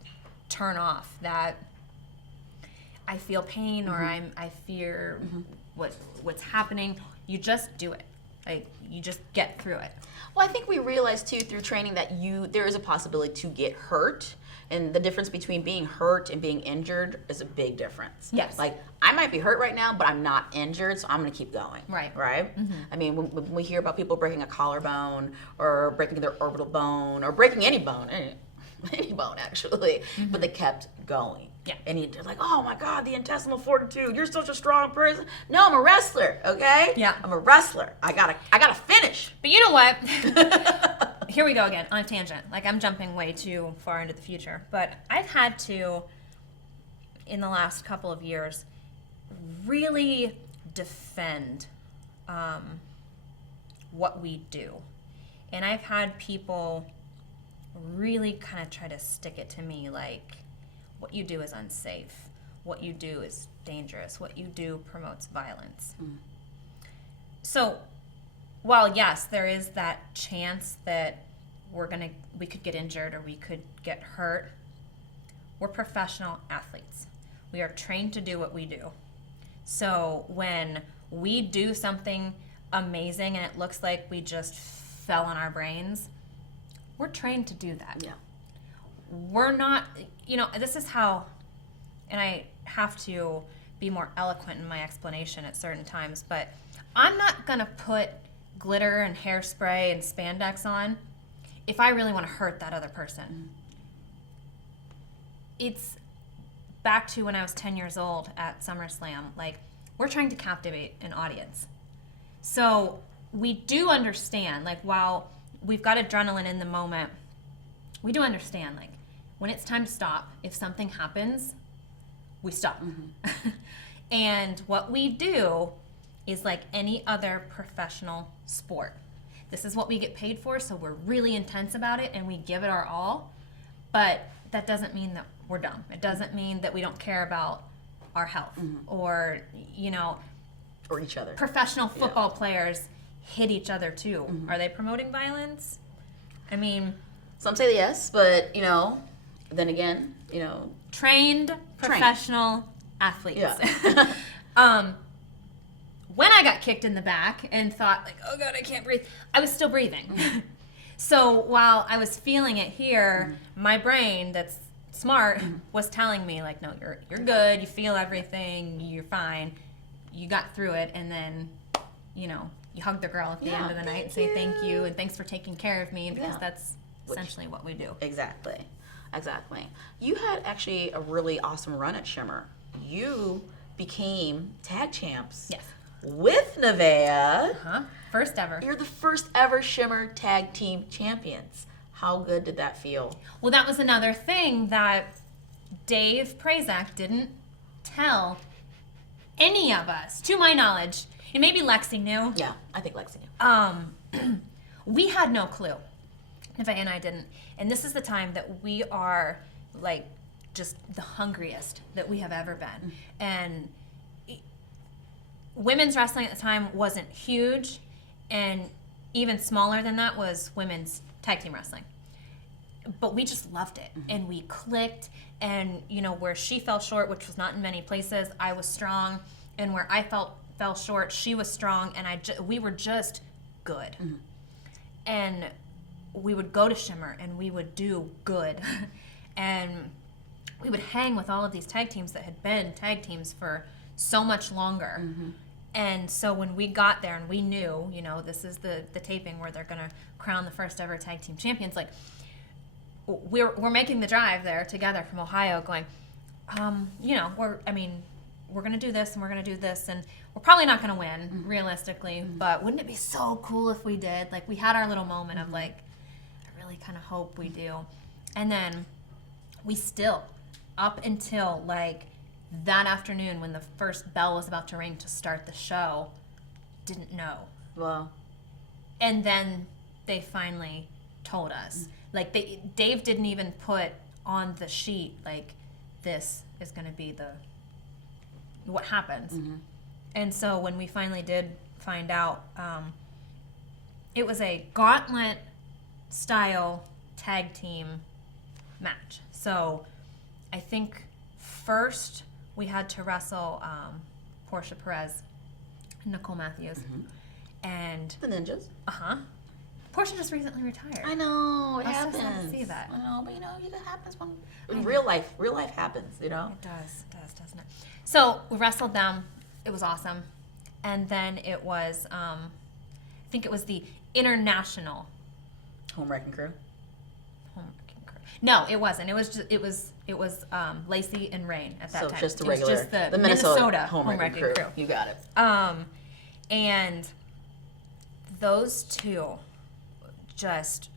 turn off that I feel pain or I fear what's happening. You just do it. Like, you just get through it. Well, I think we realized too through training that there is a possibility to get hurt, and the difference between being hurt and being injured is a big difference. Yes. Like, I might be hurt right now, but I'm not injured, so I'm going to keep going. Right. Right. I mean, when we hear about people breaking a collarbone or breaking their orbital bone or breaking any bone, any bone actually, but they kept going. Yeah. And you're like, oh my God, the intestinal fortitude. You're such a strong person. No, I'm a wrestler, okay? Yeah. I'm a wrestler. I gotta finish. But you know what? Here we go again on a tangent. Like, I'm jumping way too far into the future. But I've had to, in the last couple of years, really defend what we do. And I've had people really kind of try to stick it to me, like, what you do is unsafe. What you do is dangerous. What you do promotes violence. So, while yes, there is that chance that we could get injured or we could get hurt, we're professional athletes. We are trained to do what we do. So when we do something amazing and it looks like we just fell on our brains, we're trained to do that. Yeah. We're not, you know, this is how, and I have to be more eloquent in my explanation at certain times, but I'm not going to put glitter and hairspray and spandex on if I really want to hurt that other person. It's back to when I was 10 years old at SummerSlam. Like, we're trying to captivate an audience. So we do understand, like, while we've got adrenaline in the moment, we do understand, like, when it's time to stop, if something happens, we stop. And what we do is like any other professional sport. This is what we get paid for, so we're really intense about it and we give it our all. But that doesn't mean that we're dumb. It doesn't mean that we don't care about our health or, you know, or each other. Professional football players hit each other too. Are they promoting violence? I mean, some say yes, but, you know, then again, you know, trained professional athletes. Yeah. When I got kicked in the back and thought, like, oh God, I can't breathe, I was still breathing. So while I was feeling it here, my brain that's smart was telling me, like, no, you're good, you feel everything, you're fine, you got through it, and then, you know, you hug the girl at the end of the night and say thank you and thanks for taking care of me, because that's essentially what we do. Exactly. You had actually a really awesome run at Shimmer. You became tag champs. Yes. With Nevaeh. First ever. You're the first ever Shimmer tag team champions. How good did that feel? Well, that was another thing that Dave Prazak didn't tell any of us, to my knowledge. And maybe Lexi knew. Yeah, I think Lexi knew. We had no clue. Nevaeh and I didn't. And this is the time that we are, like, just the hungriest that we have ever been. And women's wrestling at the time wasn't huge, and even smaller than that was women's tag team wrestling. But we just loved it, and we clicked, and, you know, where she fell short, which was not in many places, I was strong, and where I fell short, she was strong, and we were just good. And we would go to Shimmer, and we would do good, and we would hang with all of these tag teams that had been tag teams for so much longer. And so when we got there and we knew, you know, this is the taping where they're going to crown the first ever tag team champions, like, we're making the drive there together from Ohio, going, we're gonna do this and we're gonna do this, and we're probably not gonna win realistically, but wouldn't it be so cool if we did? Like, we had our little moment of like, I really kind of hope we do. And then we still, up until like that afternoon when the first bell was about to ring to start the show, didn't know. Wow. And then they finally told us. Like, Dave didn't even put on the sheet, like, this is going to be what happens. And so when we finally did find out, it was a gauntlet style tag team match. So I think first we had to wrestle Portia Perez and Nicole Matthews. And The Ninjas. Portia just recently retired. I know, it I was happens. so sad to see that. I know, but it happens when real life happens, It does, doesn't it? So we wrestled them. It was awesome. And then it was, I think it was the International Home Wrecking Crew. No, it wasn't. It was Lacey and Rayne at that So time. just the It was regular, just the Minnesota Home Wrecking Crew. You got it. And those two just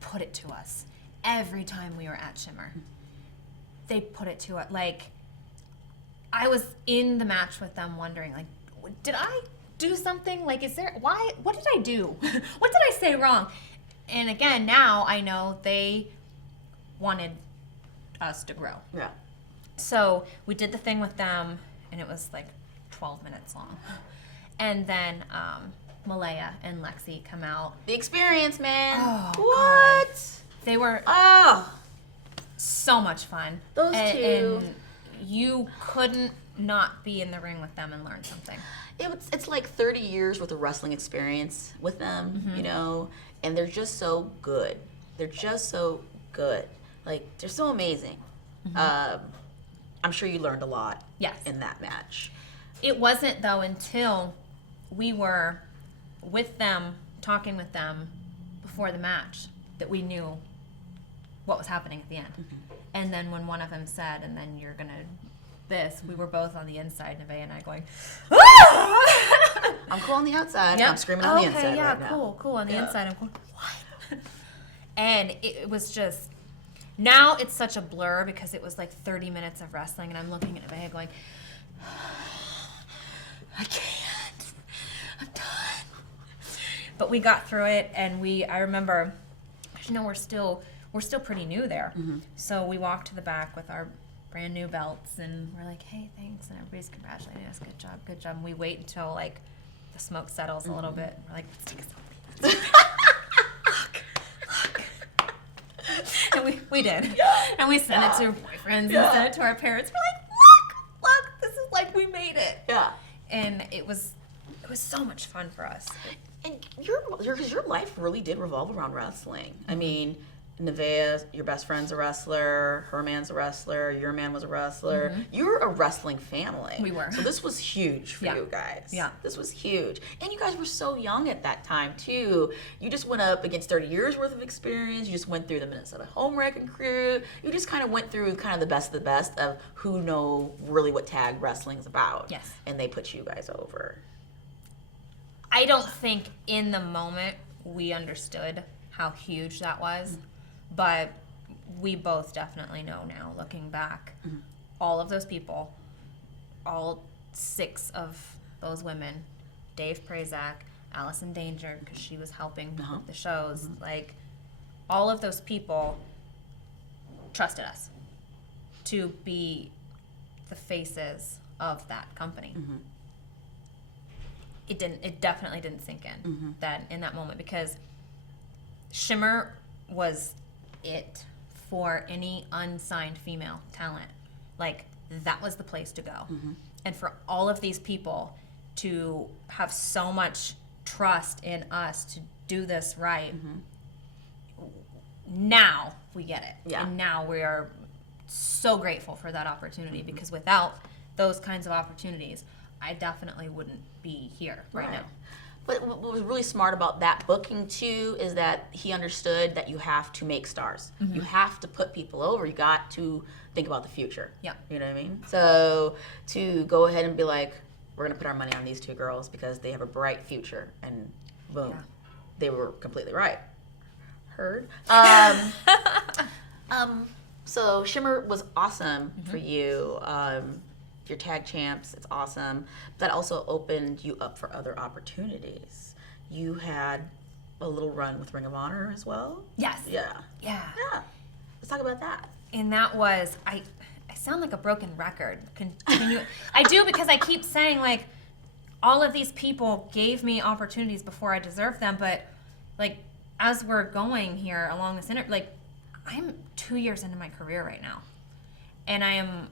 put it to us every time we were at Shimmer. They put it to us. Like, I was in the match with them wondering, like, did I do something? Like, what did I do? What did I say wrong? And again, now I know they wanted us to grow. Yeah. So we did the thing with them, and it was like 12 minutes long. And then Malaya and Lexi come out. The Experience, man. Oh, what? God. They were so much fun. Those two. And you couldn't not be in the ring with them and learn something. It's like 30 years worth of wrestling experience with them, and they're just so good. They're just so good. Like, they're so amazing. I'm sure you learned a lot in that match. It wasn't, though, until we were with them, talking with them before the match, that we knew what was happening at the end. And then when one of them said, and then you're going to we were both on the inside, Nevaeh and I going, ah! I'm cool on the outside. Yep. I'm screaming on the inside right now. Cool. On the inside, I'm going, what? And it was just, now it's such a blur because it was like 30 minutes of wrestling, and I'm looking at Nevaeh going, I can't. I'm done. But we got through it, and I remember, we're still pretty new there. So we walked to the back with our brand new belts, and we're like, hey, thanks, and everybody's congratulating us. Good job. And we wait until like the smoke settles a little bit. We're like, let's take a selfie. Look. And we did. And we sent it to our boyfriends and sent it to our parents. We're like, look, this is like, we made it. Yeah. And it was so much fun for us. And your life really did revolve around wrestling. I mean, Nevaeh, your best friend's a wrestler, her man's a wrestler, your man was a wrestler. You're a wrestling family. We were. So this was huge for you guys. Yeah. This was huge. And you guys were so young at that time, too. You just went up against 30 years worth of experience. You just went through the Minnesota Home Wrecking Crew. You just kind of went through kind of the best of who know really what tag wrestling's about. Yes. And they put you guys over. I don't think in the moment we understood how huge that was. But we both definitely know now, looking back, all of those people, all 6 of those women, Dave Prazak, Allison Danger, because she was helping with the shows, like, all of those people trusted us to be the faces of that company. It definitely didn't sink in that in that moment, because Shimmer was it for any unsigned female talent. Like, that was the place to go. And for all of these people to have so much trust in us to do this right, now we get it. Yeah. And now we are so grateful for that opportunity, because without those kinds of opportunities, I definitely wouldn't be here right now. But what was really smart about that booking too is that he understood that you have to make stars. You have to put people over. You got to think about the future. Yeah. You know what I mean? So to go ahead and be like, we're gonna put our money on these two girls because they have a bright future, and boom, they were completely right. Heard. So Shimmer was awesome for you. Your tag champs, it's awesome. That also opened you up for other opportunities. You had a little run with Ring of Honor as well. Yes. Yeah. Yeah. Let's talk about that. And that was, I sound like a broken record. I do, because I keep saying, like, all of these people gave me opportunities before I deserved them, but, like, as we're going here along this like, I'm 2 years into my career right now. And I am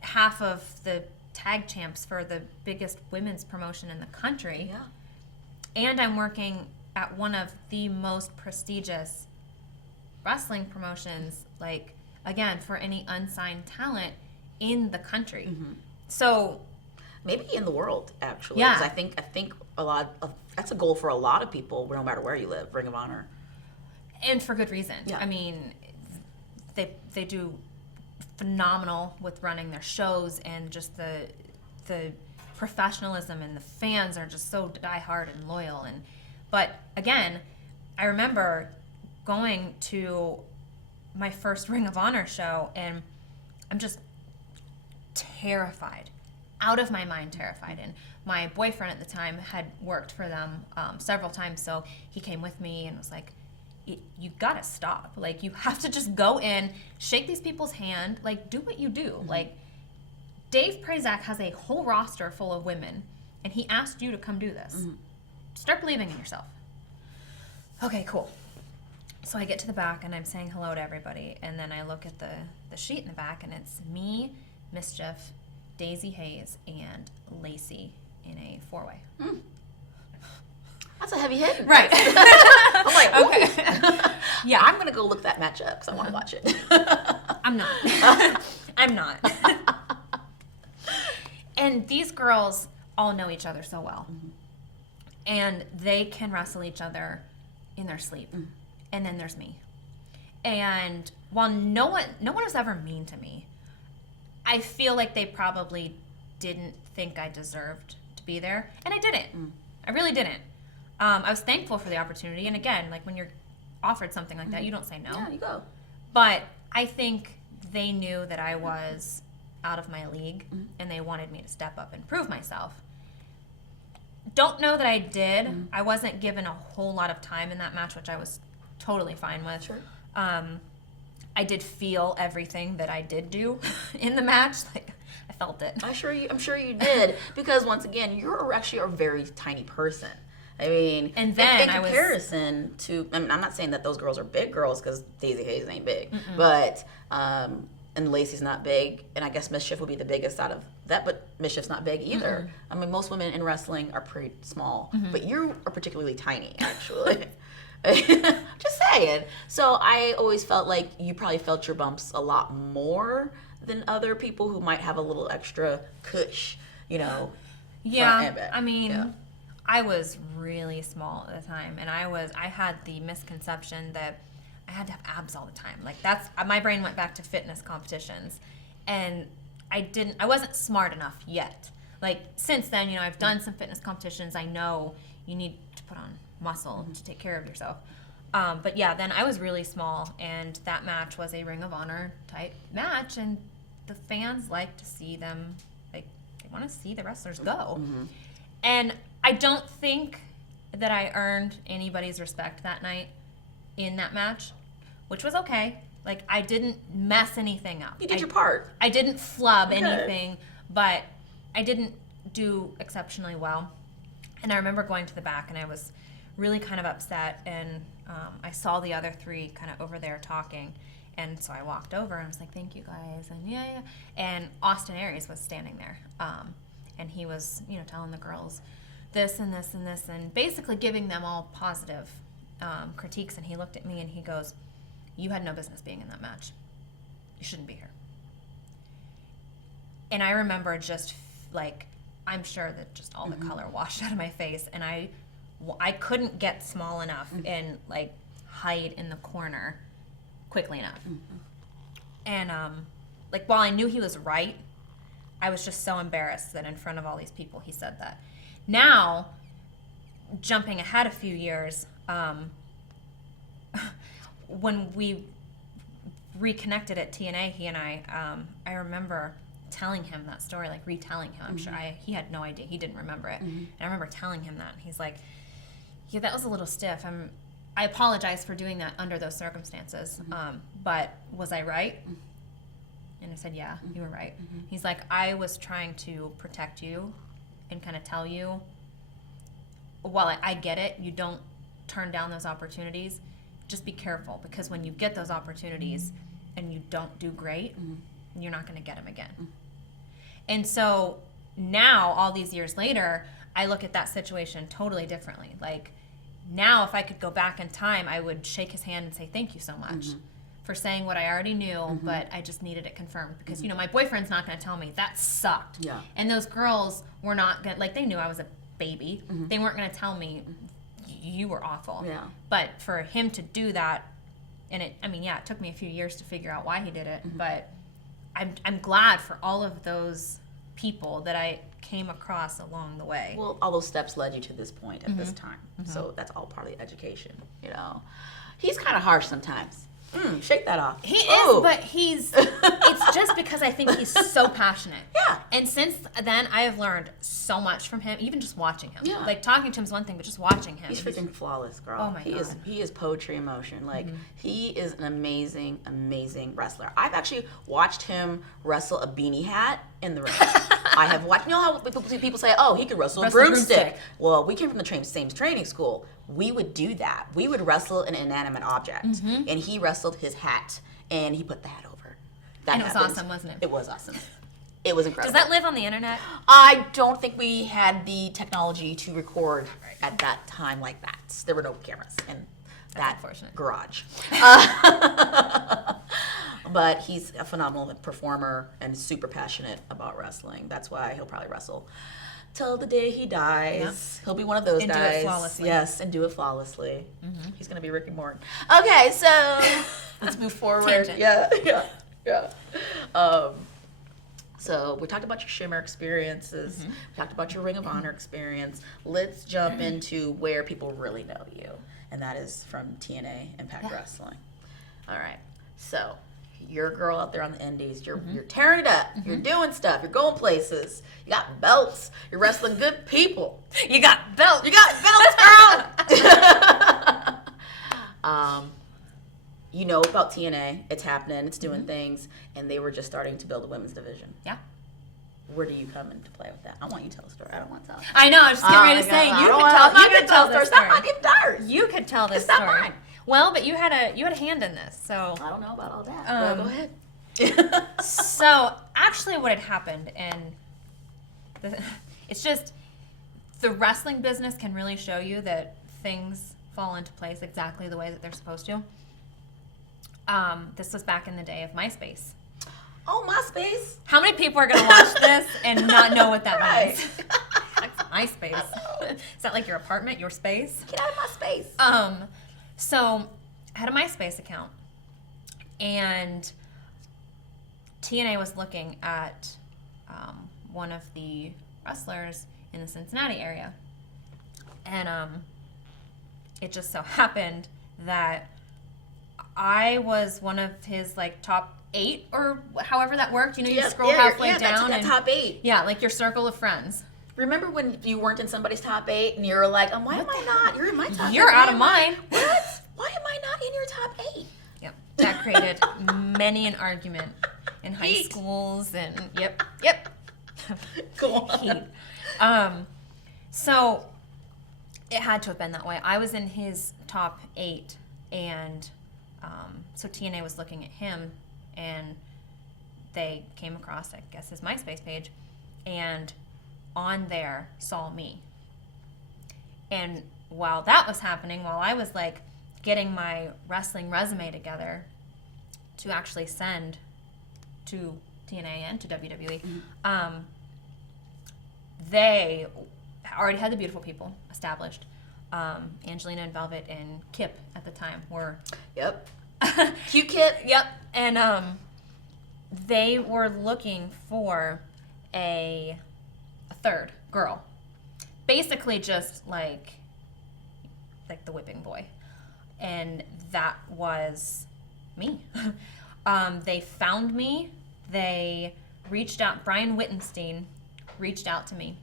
half of the tag champs for the biggest women's promotion in the country. Yeah. And I'm working at one of the most prestigious wrestling promotions, like, again, for any unsigned talent in the country. So maybe in the world, actually. Yeah. 'Cause I think a lot of that's a goal for a lot of people, no matter where you live. Ring of Honor. And for good reason. Yeah. I mean, they do phenomenal with running their shows, and just the professionalism, and the fans are just so diehard and loyal. But again, I remember going to my first Ring of Honor show, and I'm just terrified, out of my mind terrified. And my boyfriend at the time had worked for them several times, so he came with me and was like, you gotta stop. Like, you have to just go in, shake these people's hand, like, do what you do. Like, Dave Prazak has a whole roster full of women, and he asked you to come do this. Start believing in yourself. Okay, cool. So I get to the back, and I'm saying hello to everybody, and then I look at the sheet in the back, and it's me, Mischief, Daisy Hayes, and Lacey in a four-way. That's a heavy hit. Right. I'm like, Okay. yeah, I'm gonna go look that match up because I want to watch it. I'm not. I'm not. And these girls all know each other so well. And they can wrestle each other in their sleep. And then there's me. And while no one was ever mean to me, I feel like they probably didn't think I deserved to be there. And I didn't. I really didn't. I was thankful for the opportunity. And again, like, when you're offered something like that, you don't say no. Yeah, you go. But I think they knew that I was out of my league, and they wanted me to step up and prove myself. Don't know that I did. I wasn't given a whole lot of time in that match, which I was totally fine with. Sure. I did feel everything that I did do in the match. Like, I felt it. I'm sure you did, because once again, you're actually a very tiny person. I mean, And then in I was- comparison to, I mean, I'm not saying that those girls are big girls, because Daisy Hayes ain't big, but and Lacey's not big, and I guess Mischief would be the biggest out of that, but Mischief's not big either. I mean, most women in wrestling are pretty small, but you are particularly tiny, actually. Just saying. So I always felt like you probably felt your bumps a lot more than other people who might have a little extra cush, you know. front and back. I mean, Yeah. I was really small at the time, and I had the misconception that I had to have abs all the time. Like, that's, my brain went back to fitness competitions, and I wasn't smart enough yet. Like, since then, you know, I've done some fitness competitions. I know you need to put on muscle to take care of yourself. But yeah, then I was really small, and that match was a Ring of Honor type match, and the fans like to see them, like, they want to see the wrestlers go. And I don't think that I earned anybody's respect that night in that match, which was okay. Like, I didn't mess anything up. You did your part. I didn't flub Good. anything, but I didn't do exceptionally well. And I remember going to the back, and I was really kind of upset, and I saw the other three kind of over there talking, and so I walked over and I was like, thank you guys, and yeah. And Austin Aries was standing there, and he was, you know, telling the girls this and this and this, and basically giving them all positive critiques. And he looked at me and he goes, you had no business being in that match. You shouldn't be here. And I remember just like, I'm sure that just all the color washed out of my face, and I couldn't get small enough and like hide in the corner quickly enough. And like while I knew he was right, I was just so embarrassed that in front of all these people he said that. Now, jumping ahead a few years, when we reconnected at TNA, he and I remember telling him that story, like retelling him. I'm sure he had no idea. He didn't remember it. And I remember telling him that. And he's like, yeah, that was a little stiff. I apologize for doing that under those circumstances. But was I right? And I said, yeah, you were right. He's like, I was trying to protect you and kind of tell you, while I get it, you don't turn down those opportunities, just be careful, because when you get those opportunities and you don't do great, you're not going to get them again. And so now, all these years later, I look at that situation totally differently. Like, now if I could go back in time, I would shake his hand and say, thank you so much for saying what I already knew, but I just needed it confirmed. Because, you know, my boyfriend's not going to tell me, that sucked. Yeah. And those girls were not going to, like, they knew I was a baby. They weren't going to tell me, you were awful. Yeah. But for him to do that, and it took me a few years to figure out why he did it, but I'm glad for all of those people that I came across along the way. Well, all those steps led you to this point at this time. So that's all part of the education, you know. He's kind of harsh sometimes. Shake that off. He is, but it's just because I think he's so passionate. Yeah. And since then, I have learned so much from him, even just watching him. Yeah. Like, talking to him is one thing, but just watching him. He's freaking flawless, girl. Oh, my God. He is poetry in motion. Like, he is an amazing, amazing wrestler. I've actually watched him wrestle a beanie hat in the ring. I have watched, you know how people say, oh, he could wrestle a broomstick. Well, we came from the same training school. We would do that. We would wrestle an inanimate object. And he wrestled his hat, and he put the hat over. And it was awesome, wasn't it? It was awesome. It was incredible. Does that live on the internet? I don't think we had the technology to record at that time like that. There were no cameras in that garage. But he's a phenomenal performer and super passionate about wrestling. That's why he'll probably wrestle till the day he dies. Yeah. He'll be one of those guys. And do it flawlessly. Yes, and do it flawlessly. He's going to be Ricky Morton. Okay, so let's move forward. Tangent. Yeah. So we talked about your Shimmer experiences. We talked about your Ring of Honor experience. Let's jump into where people really know you, and that is from TNA Impact Wrestling. All right. So you're a girl out there on the indies. You're tearing it up. You're doing stuff. You're going places. You got belts. You're wrestling good people. You got belts. You got belts, girl. You know about TNA. It's happening. It's doing things. And they were just starting to build a women's division. Yeah. Where do you come into play with that? I want you to tell the story. I don't want to tell. I know. I was just getting ready to say, you could tell this story. Stop my getting tired. You could tell this story. Not mine. Well, but you had a hand in this, so I don't know about all that. Go ahead. So actually, what had happened, and it's just the wrestling business can really show you that things fall into place exactly the way that they're supposed to. This was back in the day of MySpace. Oh, MySpace! How many people are going to watch this and not know what that means? MySpace. Is that like your apartment, your space? Get out of my space. So I had a MySpace account, and TNA was looking at one of the wrestlers in the Cincinnati area, and it just so happened that I was one of his like top 8 or however that worked. You know, you scroll halfway down and top 8. Yeah, like your circle of friends. Remember when you weren't in somebody's top 8 and you were like, why am I not? You're in my top 8. You're out of mine. What? Why am I not in your top 8? Yep. That created many an argument in high schools and yep. Go on. So it had to have been that way. I was in his top 8, and so TNA was looking at him, and they came across, I guess, his MySpace page, and on there saw me. And while that was happening, while I was like getting my wrestling resume together to actually send to TNA and to WWE, they already had the beautiful people established. Angelina and Velvet and Kip at the time were... Yep. Cute Kip. Yep. And they were looking for a third girl. Basically just like the whipping boy. And that was me. They found me. They reached out. Brian Wittenstein reached out to me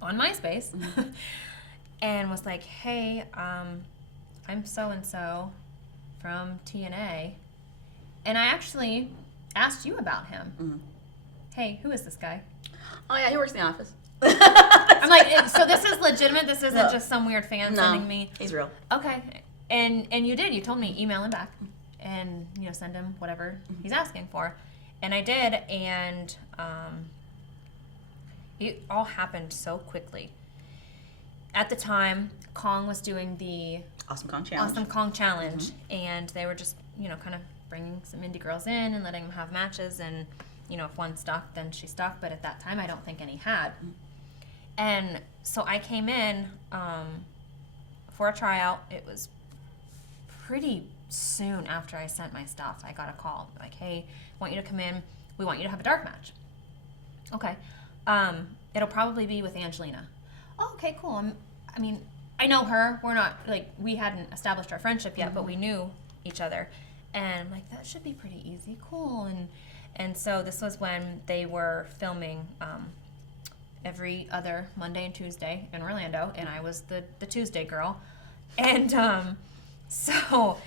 on MySpace and was like, hey, I'm so-and-so from TNA. And I actually asked you about him. Hey, who is this guy? Oh, yeah, he works in the office. I'm like, so this is legitimate? This isn't just some weird fan sending me? He's real. Okay. And you did. You told me email him back and, send him whatever he's asking for. And I did, and it all happened so quickly. At the time, Kong was doing the Awesome Kong Challenge. And they were just, kind of bringing some indie girls in and letting them have matches, and, if one stuck, then she stuck, but at that time, I don't think any had. And so I came in for a tryout. It was pretty soon after I sent my stuff. I got a call, like, hey, want you to come in. We want you to have a dark match. Okay. It'll probably be with Angelina. Oh, okay, cool. I know her. We're not, we hadn't established our friendship yet, but we knew each other. And I'm like, that should be pretty easy. Cool. And so this was when they were filming every other Monday and Tuesday in Orlando, and I was the Tuesday girl. And so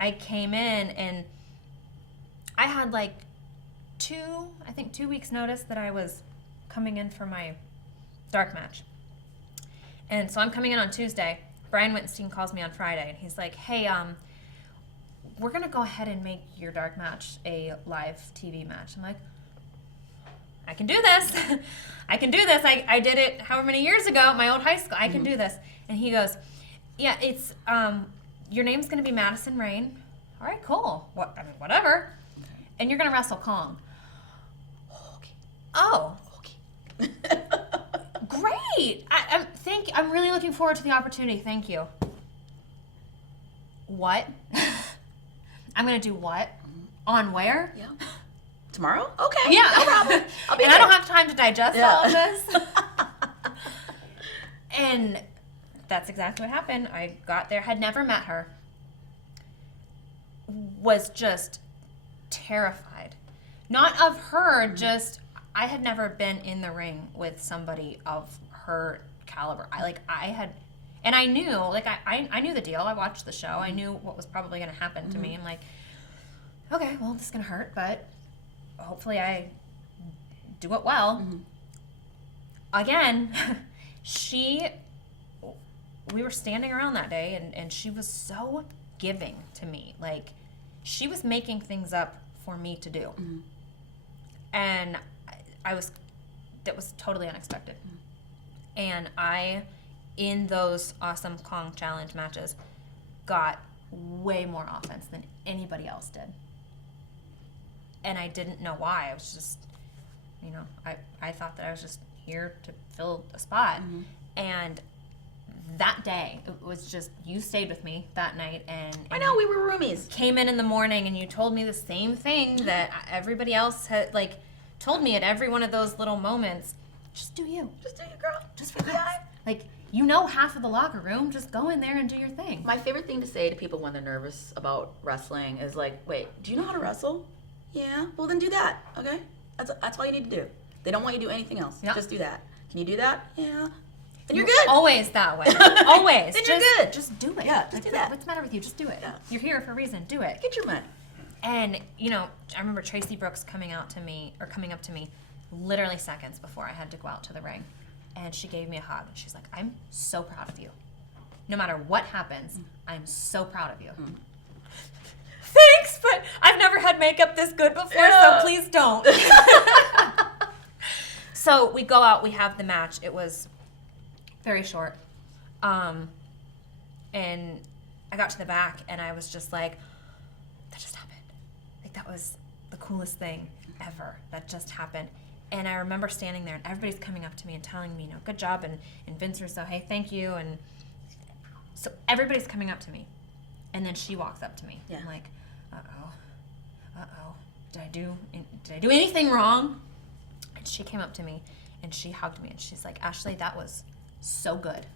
I came in, and I had 2 weeks notice that I was coming in for my dark match. And so I'm coming in on Tuesday. Brian Wittenstein calls me on Friday, and he's like, hey, we're going to go ahead and make your dark match a live TV match. I'm like, I can do this. I can do this. I did it however many years ago at my old high school. I can do this. And he goes, yeah, it's, your name's going to be Madison Rayne. All right, cool. Whatever. Okay. And you're going to wrestle Kong. Okay. Oh. Okay. Great. I'm really looking forward to the opportunity. Thank you. What? I'm going to do what? On where? Yeah. Tomorrow? Okay. Yeah. No problem. I'll be and there. I don't have time to digest all of this. And that's exactly what happened. I got there, had never met her, was just terrified. Not of her, just I had never been in the ring with somebody of her caliber. I knew, I knew the deal. I watched the show. I knew what was probably going to happen to me. I'm like, okay, well, this is going to hurt, but hopefully I do it well. Again, we were standing around that day, and she was so giving to me. She was making things up for me to do. And that was totally unexpected. And in those Awesome Kong Challenge matches, got way more offense than anybody else did. And I didn't know why. I was just, I thought that I was just here to fill a spot. And that day, it was just, you stayed with me that night, and I know, we were roomies. Came in the morning, and you told me the same thing that everybody else had, told me at every one of those little moments. Just do you. Just do you, girl. Just relax. Half of the locker room. Just go in there and do your thing. My favorite thing to say to people when they're nervous about wrestling is wait, do you know how to wrestle? Yeah. Well, then do that, okay? That's all you need to do. They don't want you to do anything else. Yep. Just do that. Can you do that? Yeah. And you're good. Always that way. Always. Then you're good. Just do it. Yeah, just do that. What's the matter with you? Just do it. Yeah. You're here for a reason. Do it. Get your money. And, I remember Tracy Brooks coming up to me literally seconds before I had to go out to the ring. And she gave me a hug. And she's like, I'm so proud of you. No matter what happens, I'm so proud of you. Thanks, but I've never had makeup this good before, so please don't. So we go out, we have the match. It was very short. And I got to the back, and I was just like, that just happened. That was the coolest thing ever. That just happened. And I remember standing there, and everybody's coming up to me and telling me, good job, and Vince Russo, hey, thank you. And so everybody's coming up to me. And then she walks up to me. Yeah. I'm like, did I do anything wrong? And she came up to me, and she hugged me, and she's like, Ashley, that was so good.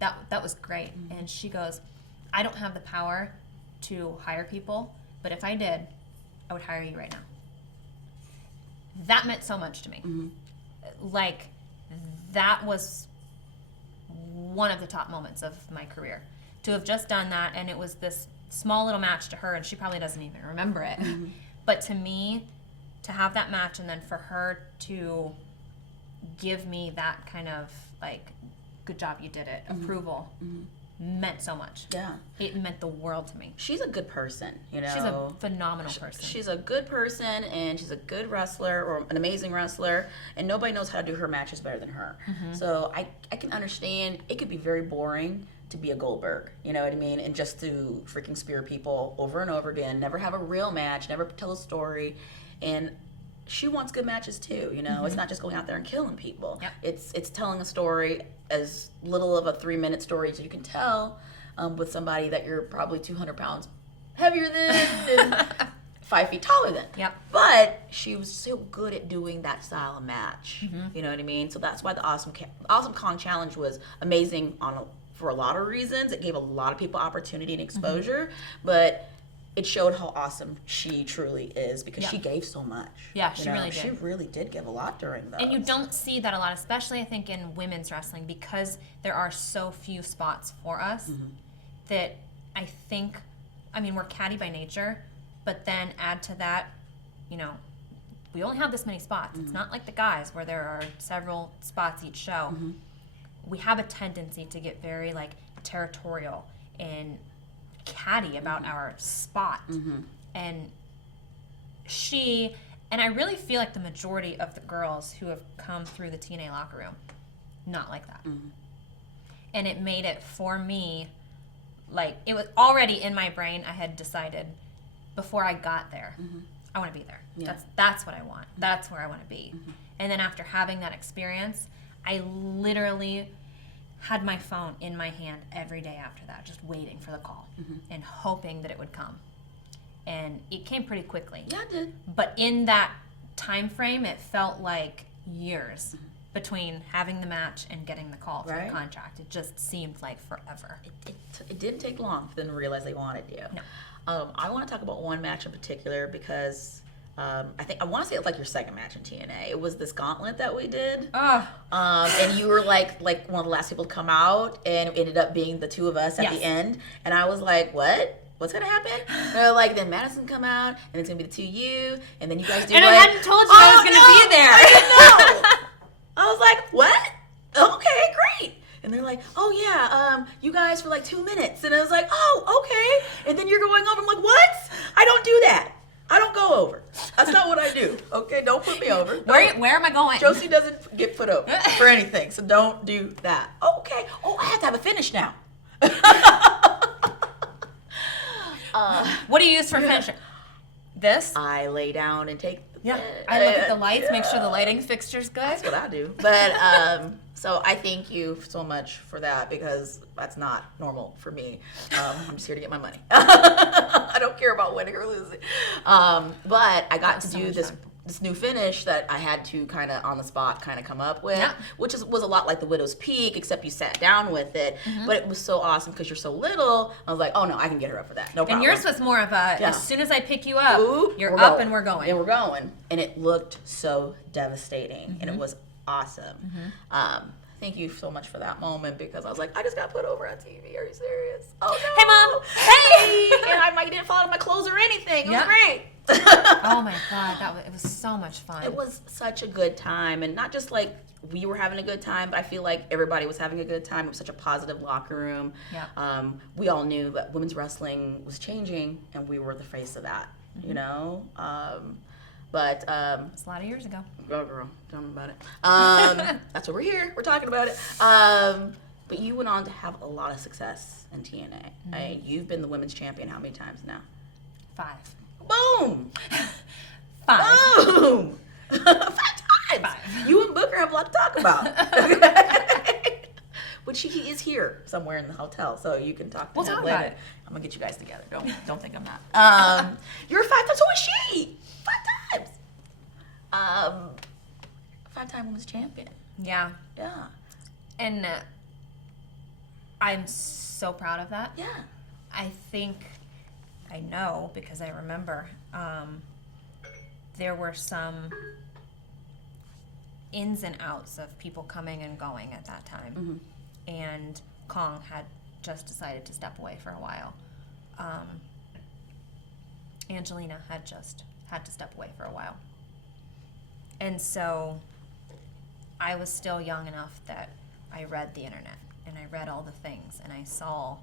That was great. Mm-hmm. And she goes, I don't have the power to hire people, but if I did, I would hire you right now. That meant so much to me. Mm-hmm. Like, that was one of the top moments of my career. To have just done that, and it was this small little match to her, and she probably doesn't even remember it. Mm-hmm. But to me, to have that match, and then for her to give me that kind of, like, good job, you did it, approval, meant so much. Yeah. It meant the world to me. She's a good person, you know. She's a phenomenal person. She's a good person, and she's a good wrestler, or an amazing wrestler, and nobody knows how to do her matches better than her. Mm-hmm. So I can understand, it could be very boring to be a Goldberg, you know what I mean? And just to freaking spear people over and over again, never have a real match, never tell a story. And she wants good matches too, you know? Mm-hmm. It's not just going out there and killing people. Yep. It's telling a story, as little of a 3-minute story as you can tell, with somebody that you're probably 200 pounds heavier than and 5 feet taller than. Yep. But she was so good at doing that style of match. Mm-hmm. You know what I mean? So that's why the Awesome Kong Challenge was amazing for a lot of reasons. It gave a lot of people opportunity and exposure, but it showed how awesome she truly is, because she gave so much. Yeah, she really did. She really did give a lot during those. And you don't see that a lot, especially I think in women's wrestling, because there are so few spots for us, that I think, I mean, we're catty by nature, but then add to that, you know, we only have this many spots. It's not like the guys where there are several spots each show. We have a tendency to get very, like, territorial and catty about our spot. And I really feel like the majority of the girls who have come through the TNA locker room, not like that. And it made it, for me, like, it was already in my brain. I had decided before I got there, I want to be there. Yeah. That's what I want. That's where I want to be. And then after having that experience, I literally had my phone in my hand every day after that, just waiting for the call and hoping that it would come. And it came pretty quickly. Yeah, it did. But in that time frame, it felt like years between having the match and getting the call for the contract. It just seemed like forever. It didn't take long for them to realize they wanted you. No. I want to talk about one match in particular, because I want to say it's like your second match in TNA. It was this gauntlet that we did. And you were like one of the last people to come out, and it ended up being the two of us at the end. And I was like, what? What's gonna happen? And they're like, then Madison come out, and it's gonna be the two of you, and then you guys do. And I hadn't told you I was gonna be there. I didn't know. I was like, what? Okay, great. And they're like, oh yeah, you guys for like 2 minutes. And I was like, oh, okay. And then you're going over. I'm like, what? I don't do that. I don't go over. That's not what I do. Okay, don't put me over. Where am I going? Josie doesn't get put over for anything, so don't do that. Okay. Oh, I have to have a finish now. What do you use for finishing? This? I lay down and take. I look at the lights, make sure the lighting fixture's good. That's what I do. But so I thank you so much for that, because that's not normal for me. I'm just here to get my money. I don't care about winning or losing. But I got to do this new finish that I had to kind of on the spot kind of come up with, which was a lot like the Widow's Peak, except you sat down with it. But it was so awesome because you're so little. I was like, oh no, I can get her up for that. No problem. And yours was more of a, as soon as I pick you up, you're up and we're going. And we're going. And it looked so devastating. And it was awesome. Thank you so much for that moment, because I was like, I just got put over on TV. Are you serious? Oh no. Hey Mom. Hey. And I didn't fall out of my clothes or anything. It was great. Oh my God, it was so much fun. It was such a good time, and not just like we were having a good time, but I feel like everybody was having a good time. It was such a positive locker room. We all knew that women's wrestling was changing, and we were the face of that, you know? But it's a lot of years ago. Oh, girl, tell me about it. That's why we're here. We're talking about it. But you went on to have a lot of success in TNA. You've been the women's champion how many times now? 5. Boom! 5. Boom! 5 times. 5. You and Booker have a lot to talk about. Which he is here somewhere in the hotel, so you can talk to him later. About it. I'm gonna get you guys together. Don't think I'm not. You're 5 times. So is she. 5 times. 5-time women's champion. Yeah. Yeah. And I'm so proud of that. Yeah. I know because I remember there were some ins and outs of people coming and going at that time. Mm-hmm. And Kong had just decided to step away for a while. Angelina had just had to step away for a while. And so I was still young enough that I read the internet and I read all the things and I saw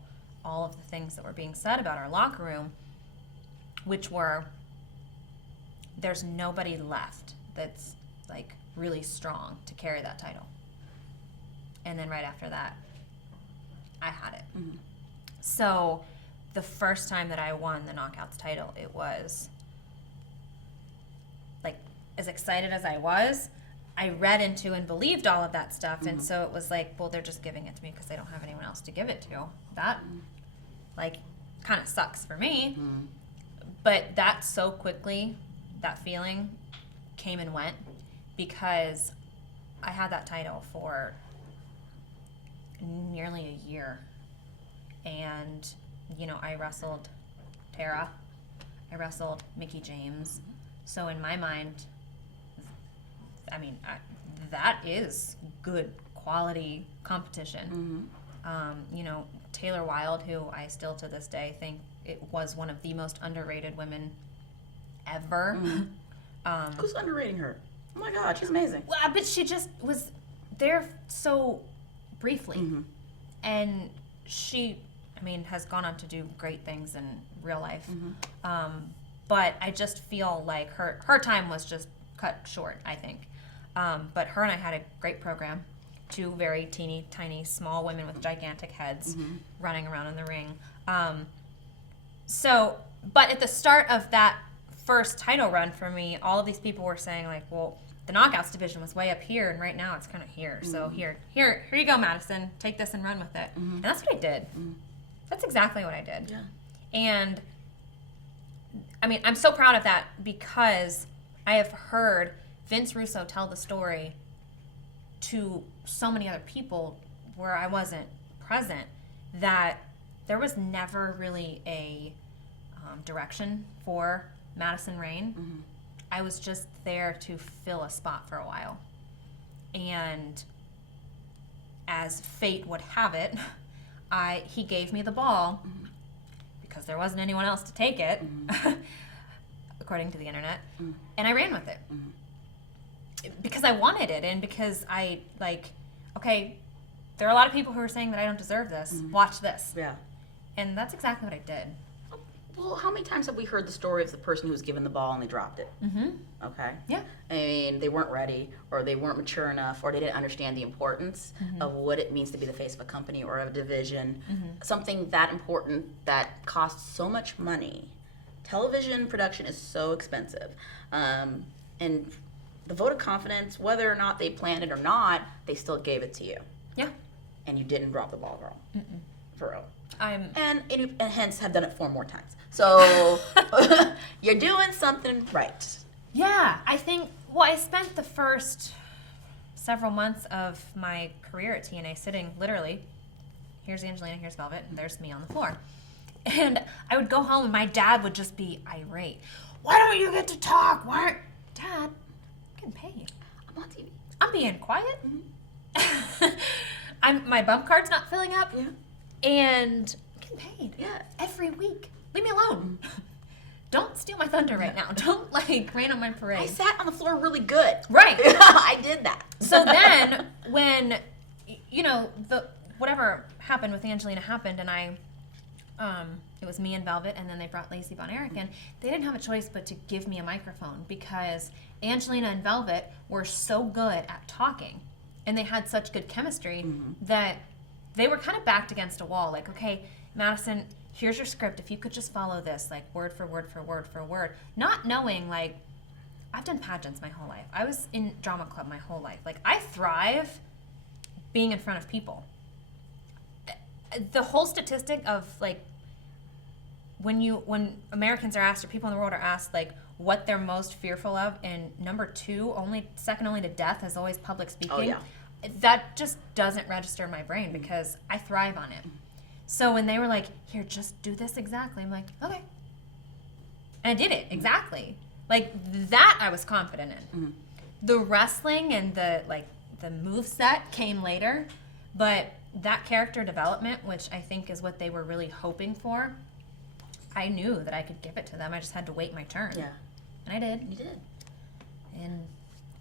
all of the things that were being said about our locker room, which were, there's nobody left that's like really strong to carry that title. And then right after that, I had it. Mm-hmm. So the first time that I won the Knockouts title, it was like, as excited as I was, I read into and believed all of that stuff. Mm-hmm. And so it was like, well, they're just giving it to me because they don't have anyone else to give it to. That, like, kind of sucks for me. Mm-hmm. But that so quickly, that feeling came and went because I had that title for nearly a year. And, you know, I wrestled Tara. I wrestled Mickie James. So in my mind, I mean, that is good quality competition. Mm-hmm. You know, Taylor Wilde, who I still to this day think it was one of the most underrated women ever. Mm-hmm. Who's underrating her? Oh my God, she's amazing. Well, but she just was there so briefly. Mm-hmm. And she, I mean, has gone on to do great things in real life. Mm-hmm. But I just feel like her time was just cut short, I think. But her and I had a great program. 2 very teeny tiny small women with gigantic heads running around in the ring. But at the start of that first title run for me, all of these people were saying like, well, the Knockouts division was way up here and right now it's kind of here. So here you go, Madison, take this and run with it. And that's what I did. That's exactly what I did. Yeah. And I mean, I'm so proud of that because I have heard Vince Russo tell the story to so many other people where I wasn't present that there was never really a direction for Madison Rayne. Mm-hmm. I was just there to fill a spot for a while. And as fate would have it, he gave me the ball because there wasn't anyone else to take it, according to the internet, and I ran with it. Because I wanted it and because I, like, okay, there are a lot of people who are saying that I don't deserve this. Watch this. Yeah. And that's exactly what I did. Well, how many times have we heard the story of the person who was given the ball and they dropped it? Mm-hmm. Okay. Yeah. I mean, they weren't ready, or they weren't mature enough, or they didn't understand the importance of what it means to be the face of a company or a division. Something that important that costs so much money. Television production is so expensive. And the vote of confidence, whether or not they planned it or not, they still gave it to you. Yeah. And you didn't drop the ball, girl. Mm-mm. For real. And hence have done it 4 more times. So you're doing something right. Yeah, I think, well, I spent the first several months of my career at TNA sitting literally, here's Angelina, here's Velvet, and there's me on the floor. And I would go home and my dad would just be irate. Why don't you get to talk? Why? Dad, I'm getting paid. I'm on TV. I'm being quiet. Mm-hmm. My bump card's not filling up. Yeah. And I'm getting paid. Yeah. Every week. Leave me alone. Don't steal my thunder right now. Don't, like, rain on my parade. I sat on the floor really good. Right. I did that. So then, when, you know, whatever happened with Angelina happened, and it was me and Velvet, and then they brought Lacey Von Erich in. They didn't have a choice but to give me a microphone because Angelina and Velvet were so good at talking, and they had such good chemistry that they were kind of backed against a wall. Like, okay, Madison, here's your script. If you could just follow this, like, word for word for word for word. Not knowing, like, I've done pageants my whole life. I was in drama club my whole life. Like, I thrive being in front of people. The whole statistic of, like, when Americans are asked, or people in the world are asked, like, what they're most fearful of, and number 2, second only to death, is always public speaking. Oh, yeah. That just doesn't register in my brain because I thrive on it. So when they were like, here, just do this exactly, I'm like, okay. And I did it exactly. Like, that I was confident in. Mm-hmm. The wrestling and the moveset came later, but that character development, which I think is what they were really hoping for, I knew that I could give it to them. I just had to wait my turn. Yeah. And I did. You did. And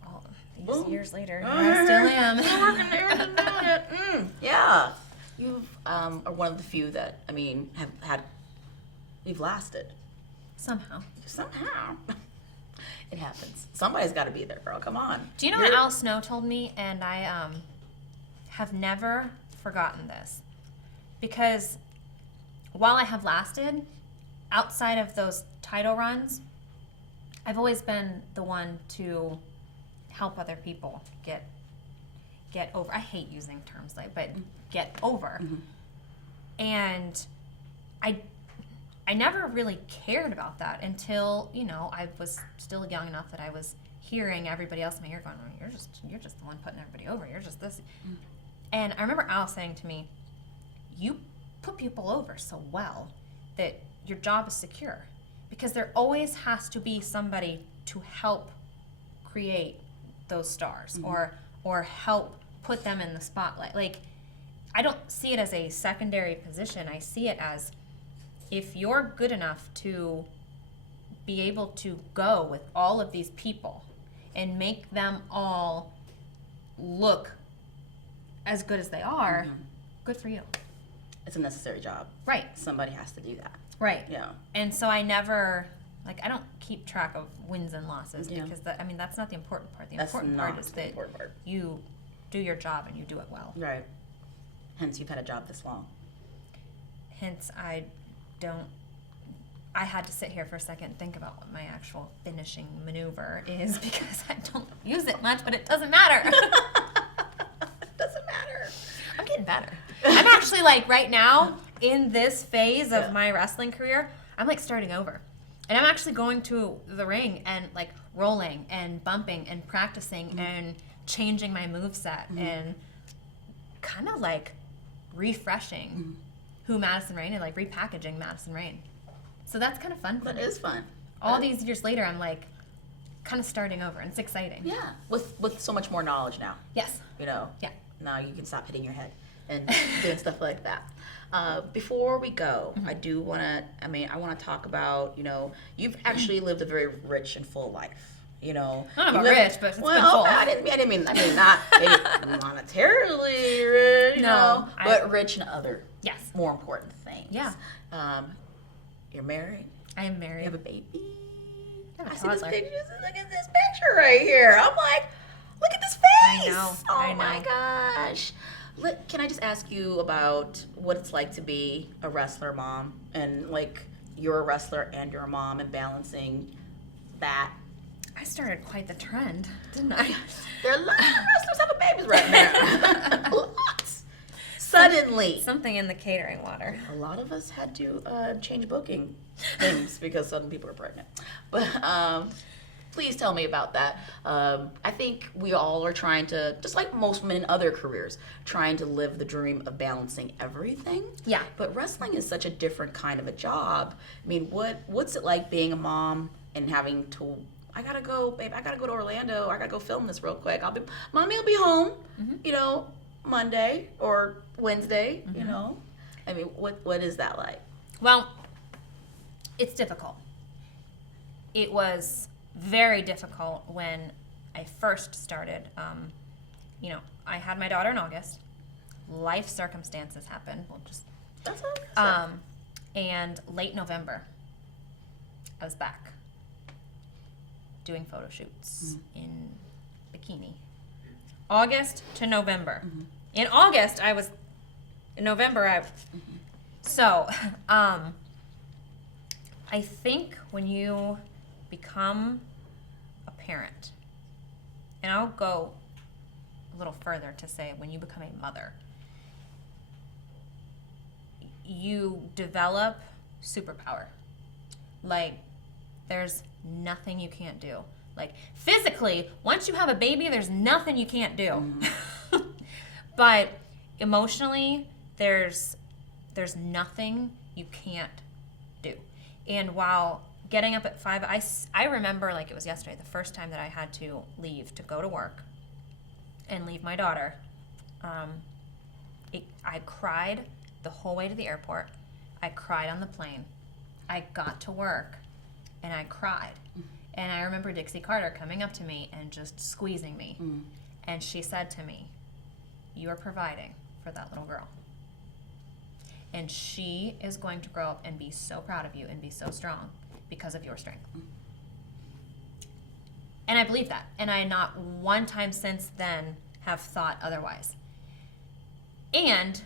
all these years later, here I still am. You're working there and doing it. Yeah. You are one of the few that, I mean, you've lasted. Somehow. It happens. Somebody's got to be there, girl. Come on. Do you know what Al Snow told me? And I have never forgotten this. Because while I have lasted, outside of those title runs, I've always been the one to help other people get over. I hate using terms but get over. Mm-hmm. And I never really cared about that until, I was still young enough that I was hearing everybody else in my ear going, oh, you're just the one putting everybody over. You're just this. Mm-hmm. And I remember Al saying to me, you put people over so well that your job is secure. Because there always has to be somebody to help create those stars, mm-hmm. or help put them in the spotlight. Like, I don't see it as a secondary position. I see it as, if you're good enough to be able to go with all of these people and make them all look as good as they are, mm-hmm. good for you. It's a necessary job. Right. Somebody has to do that. Right. Yeah. And so I never, I don't keep track of wins and losses because that's not the important part. The important part is that you do your job and you do it well. Right. Hence, you've had a job this long. Hence, I had to sit here for a second and think about what my actual finishing maneuver is because I don't use it much, but it doesn't matter. It doesn't matter. I'm getting better. I'm actually, right now, in this phase of my wrestling career, I'm, starting over. And I'm actually going to the ring and, rolling and bumping and practicing mm-hmm. and changing my moveset mm-hmm. and kind of, refreshing mm-hmm. who Madison Rayne and, repackaging Madison Rayne. So that's kind of fun for me. That is fun. All these years later, I'm, kind of starting over, and it's exciting. Yeah, with so much more knowledge now. Yes. Yeah. Now you can stop hitting your head and doing stuff like that. Before we go, mm-hmm. I want to talk about, you've actually lived a very rich and full life. Not about rich, but it's been full. I didn't mean not maybe monetarily rich, but rich in other more important things. Yeah. You're married. I am married. You have a baby. I see this picture. Look at this picture right here. I'm like, look at this face. I know. Oh my gosh. Can I just ask you about what it's like to be a wrestler mom and you're a wrestler and you're a mom and balancing that? I started quite the trend, didn't I? There are a lot of wrestlers having babies right now. Lots. Suddenly. Something in the catering water. A lot of us had to change booking things because suddenly people are pregnant. But please tell me about that. I think we all are trying to, just like most women in other careers, trying to live the dream of balancing everything. Yeah. But wrestling is such a different kind of a job. I mean, what's it like being a mom and having to, I gotta go, babe, I gotta go to Orlando. I gotta go film this real quick. Mommy will be home, mm-hmm. Monday or Wednesday, mm-hmm. I mean, what is that like? Well, it's difficult. It was very difficult when I first started. I had my daughter in August. Life circumstances happened. That's all. And late November, I was back doing photo shoots in bikini. August to November. Mm-hmm. In August, in November, so, I think when you become a parent, and I'll go a little further to say when you become a mother, you develop superpower. Like, there's nothing you can't do. Like, physically, once you have a baby, there's nothing you can't do. Mm-hmm. But emotionally, there's nothing you can't do. And while getting up at 5, I remember like it was yesterday, the first time that I had to leave to go to work and leave my daughter. I cried the whole way to the airport. I cried on the plane. I got to work and I cried. And I remember Dixie Carter coming up to me and just squeezing me. And she said to me, "You are providing for that little girl. And she is going to grow up and be so proud of you and be so strong because of your strength." And I believe that. And I not one time since then have thought otherwise. And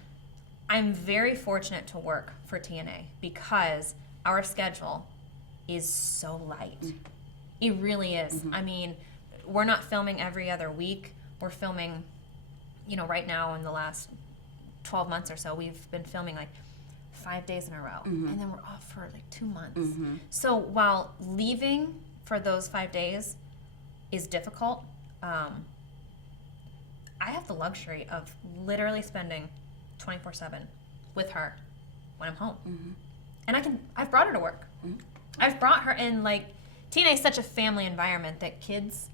I'm very fortunate to work for TNA because our schedule is so light. It really is. I mean, we're not filming every other week. We're filming, right now in the last 12 months or so, we've been filming like 5 days in a row. And then we're off for like 2 months. So while leaving for those 5 days is difficult, I have the luxury of literally spending 24/7 with her when I'm home. And I've brought her to work. I've brought her in, like, TNA is such a family environment that kids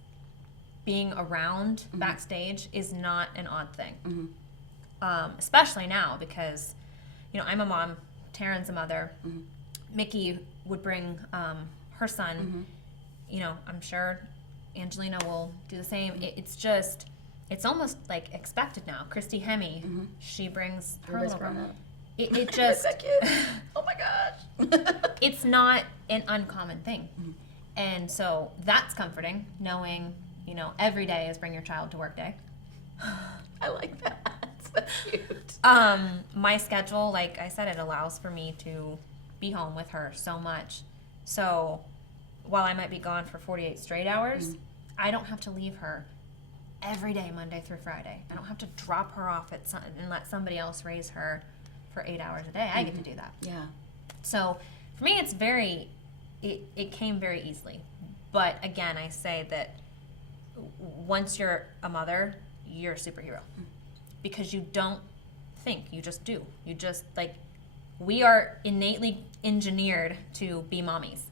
being around backstage is not an odd thing. Especially now because, I'm a mom, Taryn's a mother, Mickey would bring her son, I'm sure Angelina will do the same. It's almost like expected now. Christy Hemme, she brings her little girl. It just, oh my gosh. It's not an uncommon thing. And so that's comforting, knowing, every day is bring your child to work day. I like that. That's cute. My schedule, like I said, it allows for me to be home with her so much. So while I might be gone for 48 straight hours, I don't have to leave her every day, Monday through Friday. I don't have to drop her off and let somebody else raise her for 8 hours a day. I get to do that. Yeah. So for me, it came very easily. But again, I say that once you're a mother, you're a superhero. Because you don't think, you just do. You just, like, we are innately engineered to be mommies.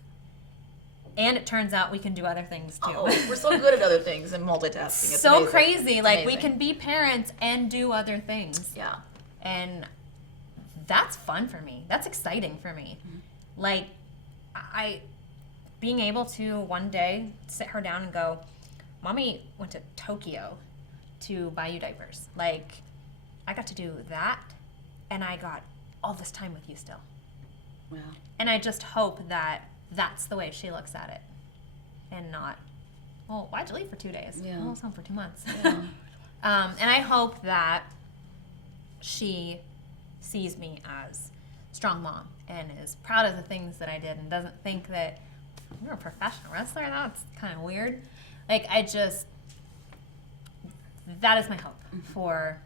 And it turns out we can do other things too. Oh, we're so good at other things and multitasking. It's so amazing. crazy. It's like, amazing. we can be parents and do other things. Yeah. And that's fun for me. That's exciting for me. Like, being able to one day sit her down and go, "Mommy went to Tokyo to buy you diapers." Like, I got to do that, and I got all this time with you still. Wow. And I just hope that that's the way she looks at it, and not, "Well, why'd you leave for 2 days?" Yeah. "Well, I was home for 2 months." Yeah. And I hope that she sees me as a strong mom and is proud of the things that I did and doesn't think that you're a professional wrestler. That's kind of weird. Like, that is my hope for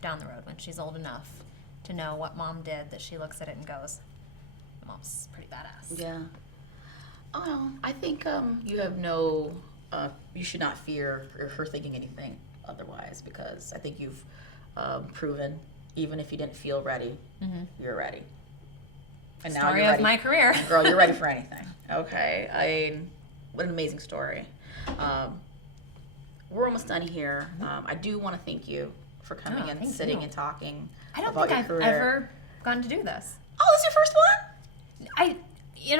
down the road when she's old enough to know what mom did, that she looks at it and goes, "Mom's pretty badass." Yeah. Oh, I think you should not fear her thinking anything otherwise, because I think you've proven, even if you didn't feel ready, you're ready. And now Story you're ready. of my career. Girl, you're ready for anything. Okay. What an amazing story. We're almost done here. I do want to thank you for coming and sitting and talking. I don't about think your I've career. ever gotten to do this. Oh, this is your first one?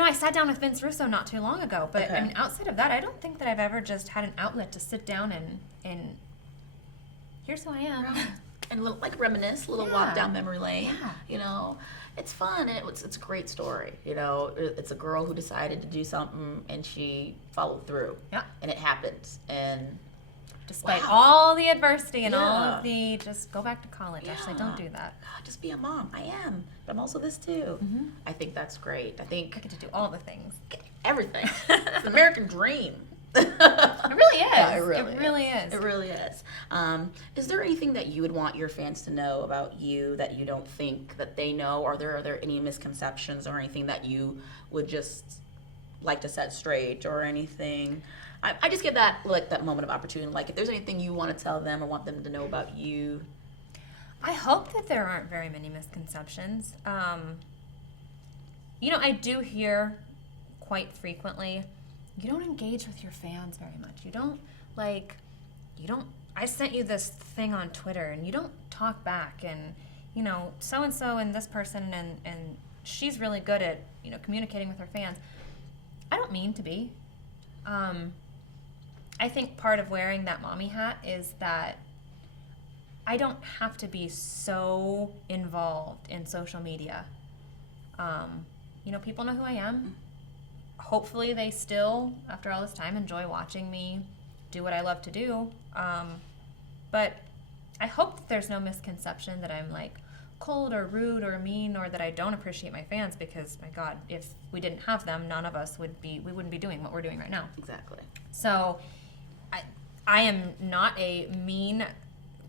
I sat down with Vince Russo not too long ago, but Okay. I mean, outside of that, I don't think that I've ever just had an outlet to sit down and here's who I am. And reminisce, a little Yeah. walk down memory lane. Yeah. It's fun, and it's a great story. It's a girl who decided to do something, and she followed through. Yeah. And it happened. And Despite wow. all the adversity and all Yeah. of the just go back to college. Actually, don't do that. God, just be a mom. I am. But I'm also this too. I think that's great. I think I get to do all the things. everything. It's the American dream. It really is. Yeah, It really is. It really is. Is there anything that you would want your fans to know about you that you don't think that they know? Are there any misconceptions or anything that you would just like to set straight or anything? I just give that that moment of opportunity. Like if there's anything you want to tell them or want them to know about you. I hope that there aren't very many misconceptions. I do hear quite frequently, you don't engage with your fans very much. You don't, I sent you this thing on Twitter and you don't talk back and, so-and-so and this person and she's really good at, communicating with her fans. I don't mean to be. I think part of wearing that mommy hat is that I don't have to be so involved in social media. People know who I am. Hopefully they still, after all this time, enjoy watching me do what I love to do. But I hope that there's no misconception that I'm cold or rude or mean or that I don't appreciate my fans because, my God, if we didn't have them, none of us we wouldn't be doing what we're doing right now. Exactly. So I am not a mean,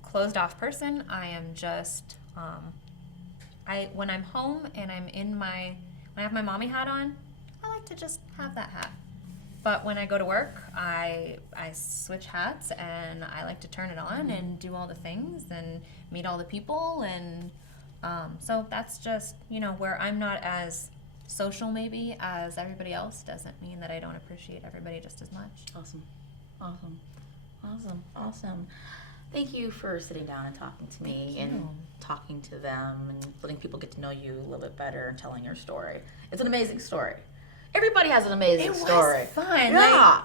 closed off person. I am just, when I'm home and when I have my mommy hat on, I like to just have that hat. But when I go to work, I switch hats and I like to turn it on and do all the things and meet all the people. And so that's just, where I'm not as social maybe as everybody else doesn't mean that I don't appreciate everybody just as much. Awesome. Thank you for sitting down and talking to me and talking to them and letting people get to know you a little bit better and telling your story. It's an amazing story. Everybody has an amazing story. It was fun. Yeah.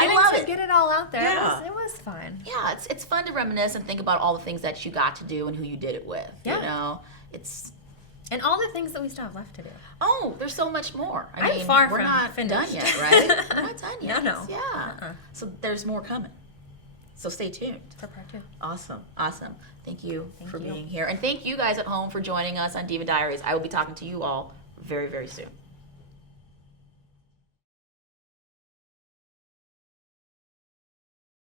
I love it. Get it all out there. Yeah. It was fun. Yeah, it's fun to reminisce and think about all the things that you got to do and who you did it with. Yeah. It's and all the things that we still have left to do. Oh, there's so much more. I'm far we're from not finished. done yet, right? We're not done yet. No. Yeah. So there's more coming. So stay tuned. For part 2. Awesome. Thank you for you. being here. And thank you guys at home for joining us on Diva Diaries. I will be talking to you all very, very soon.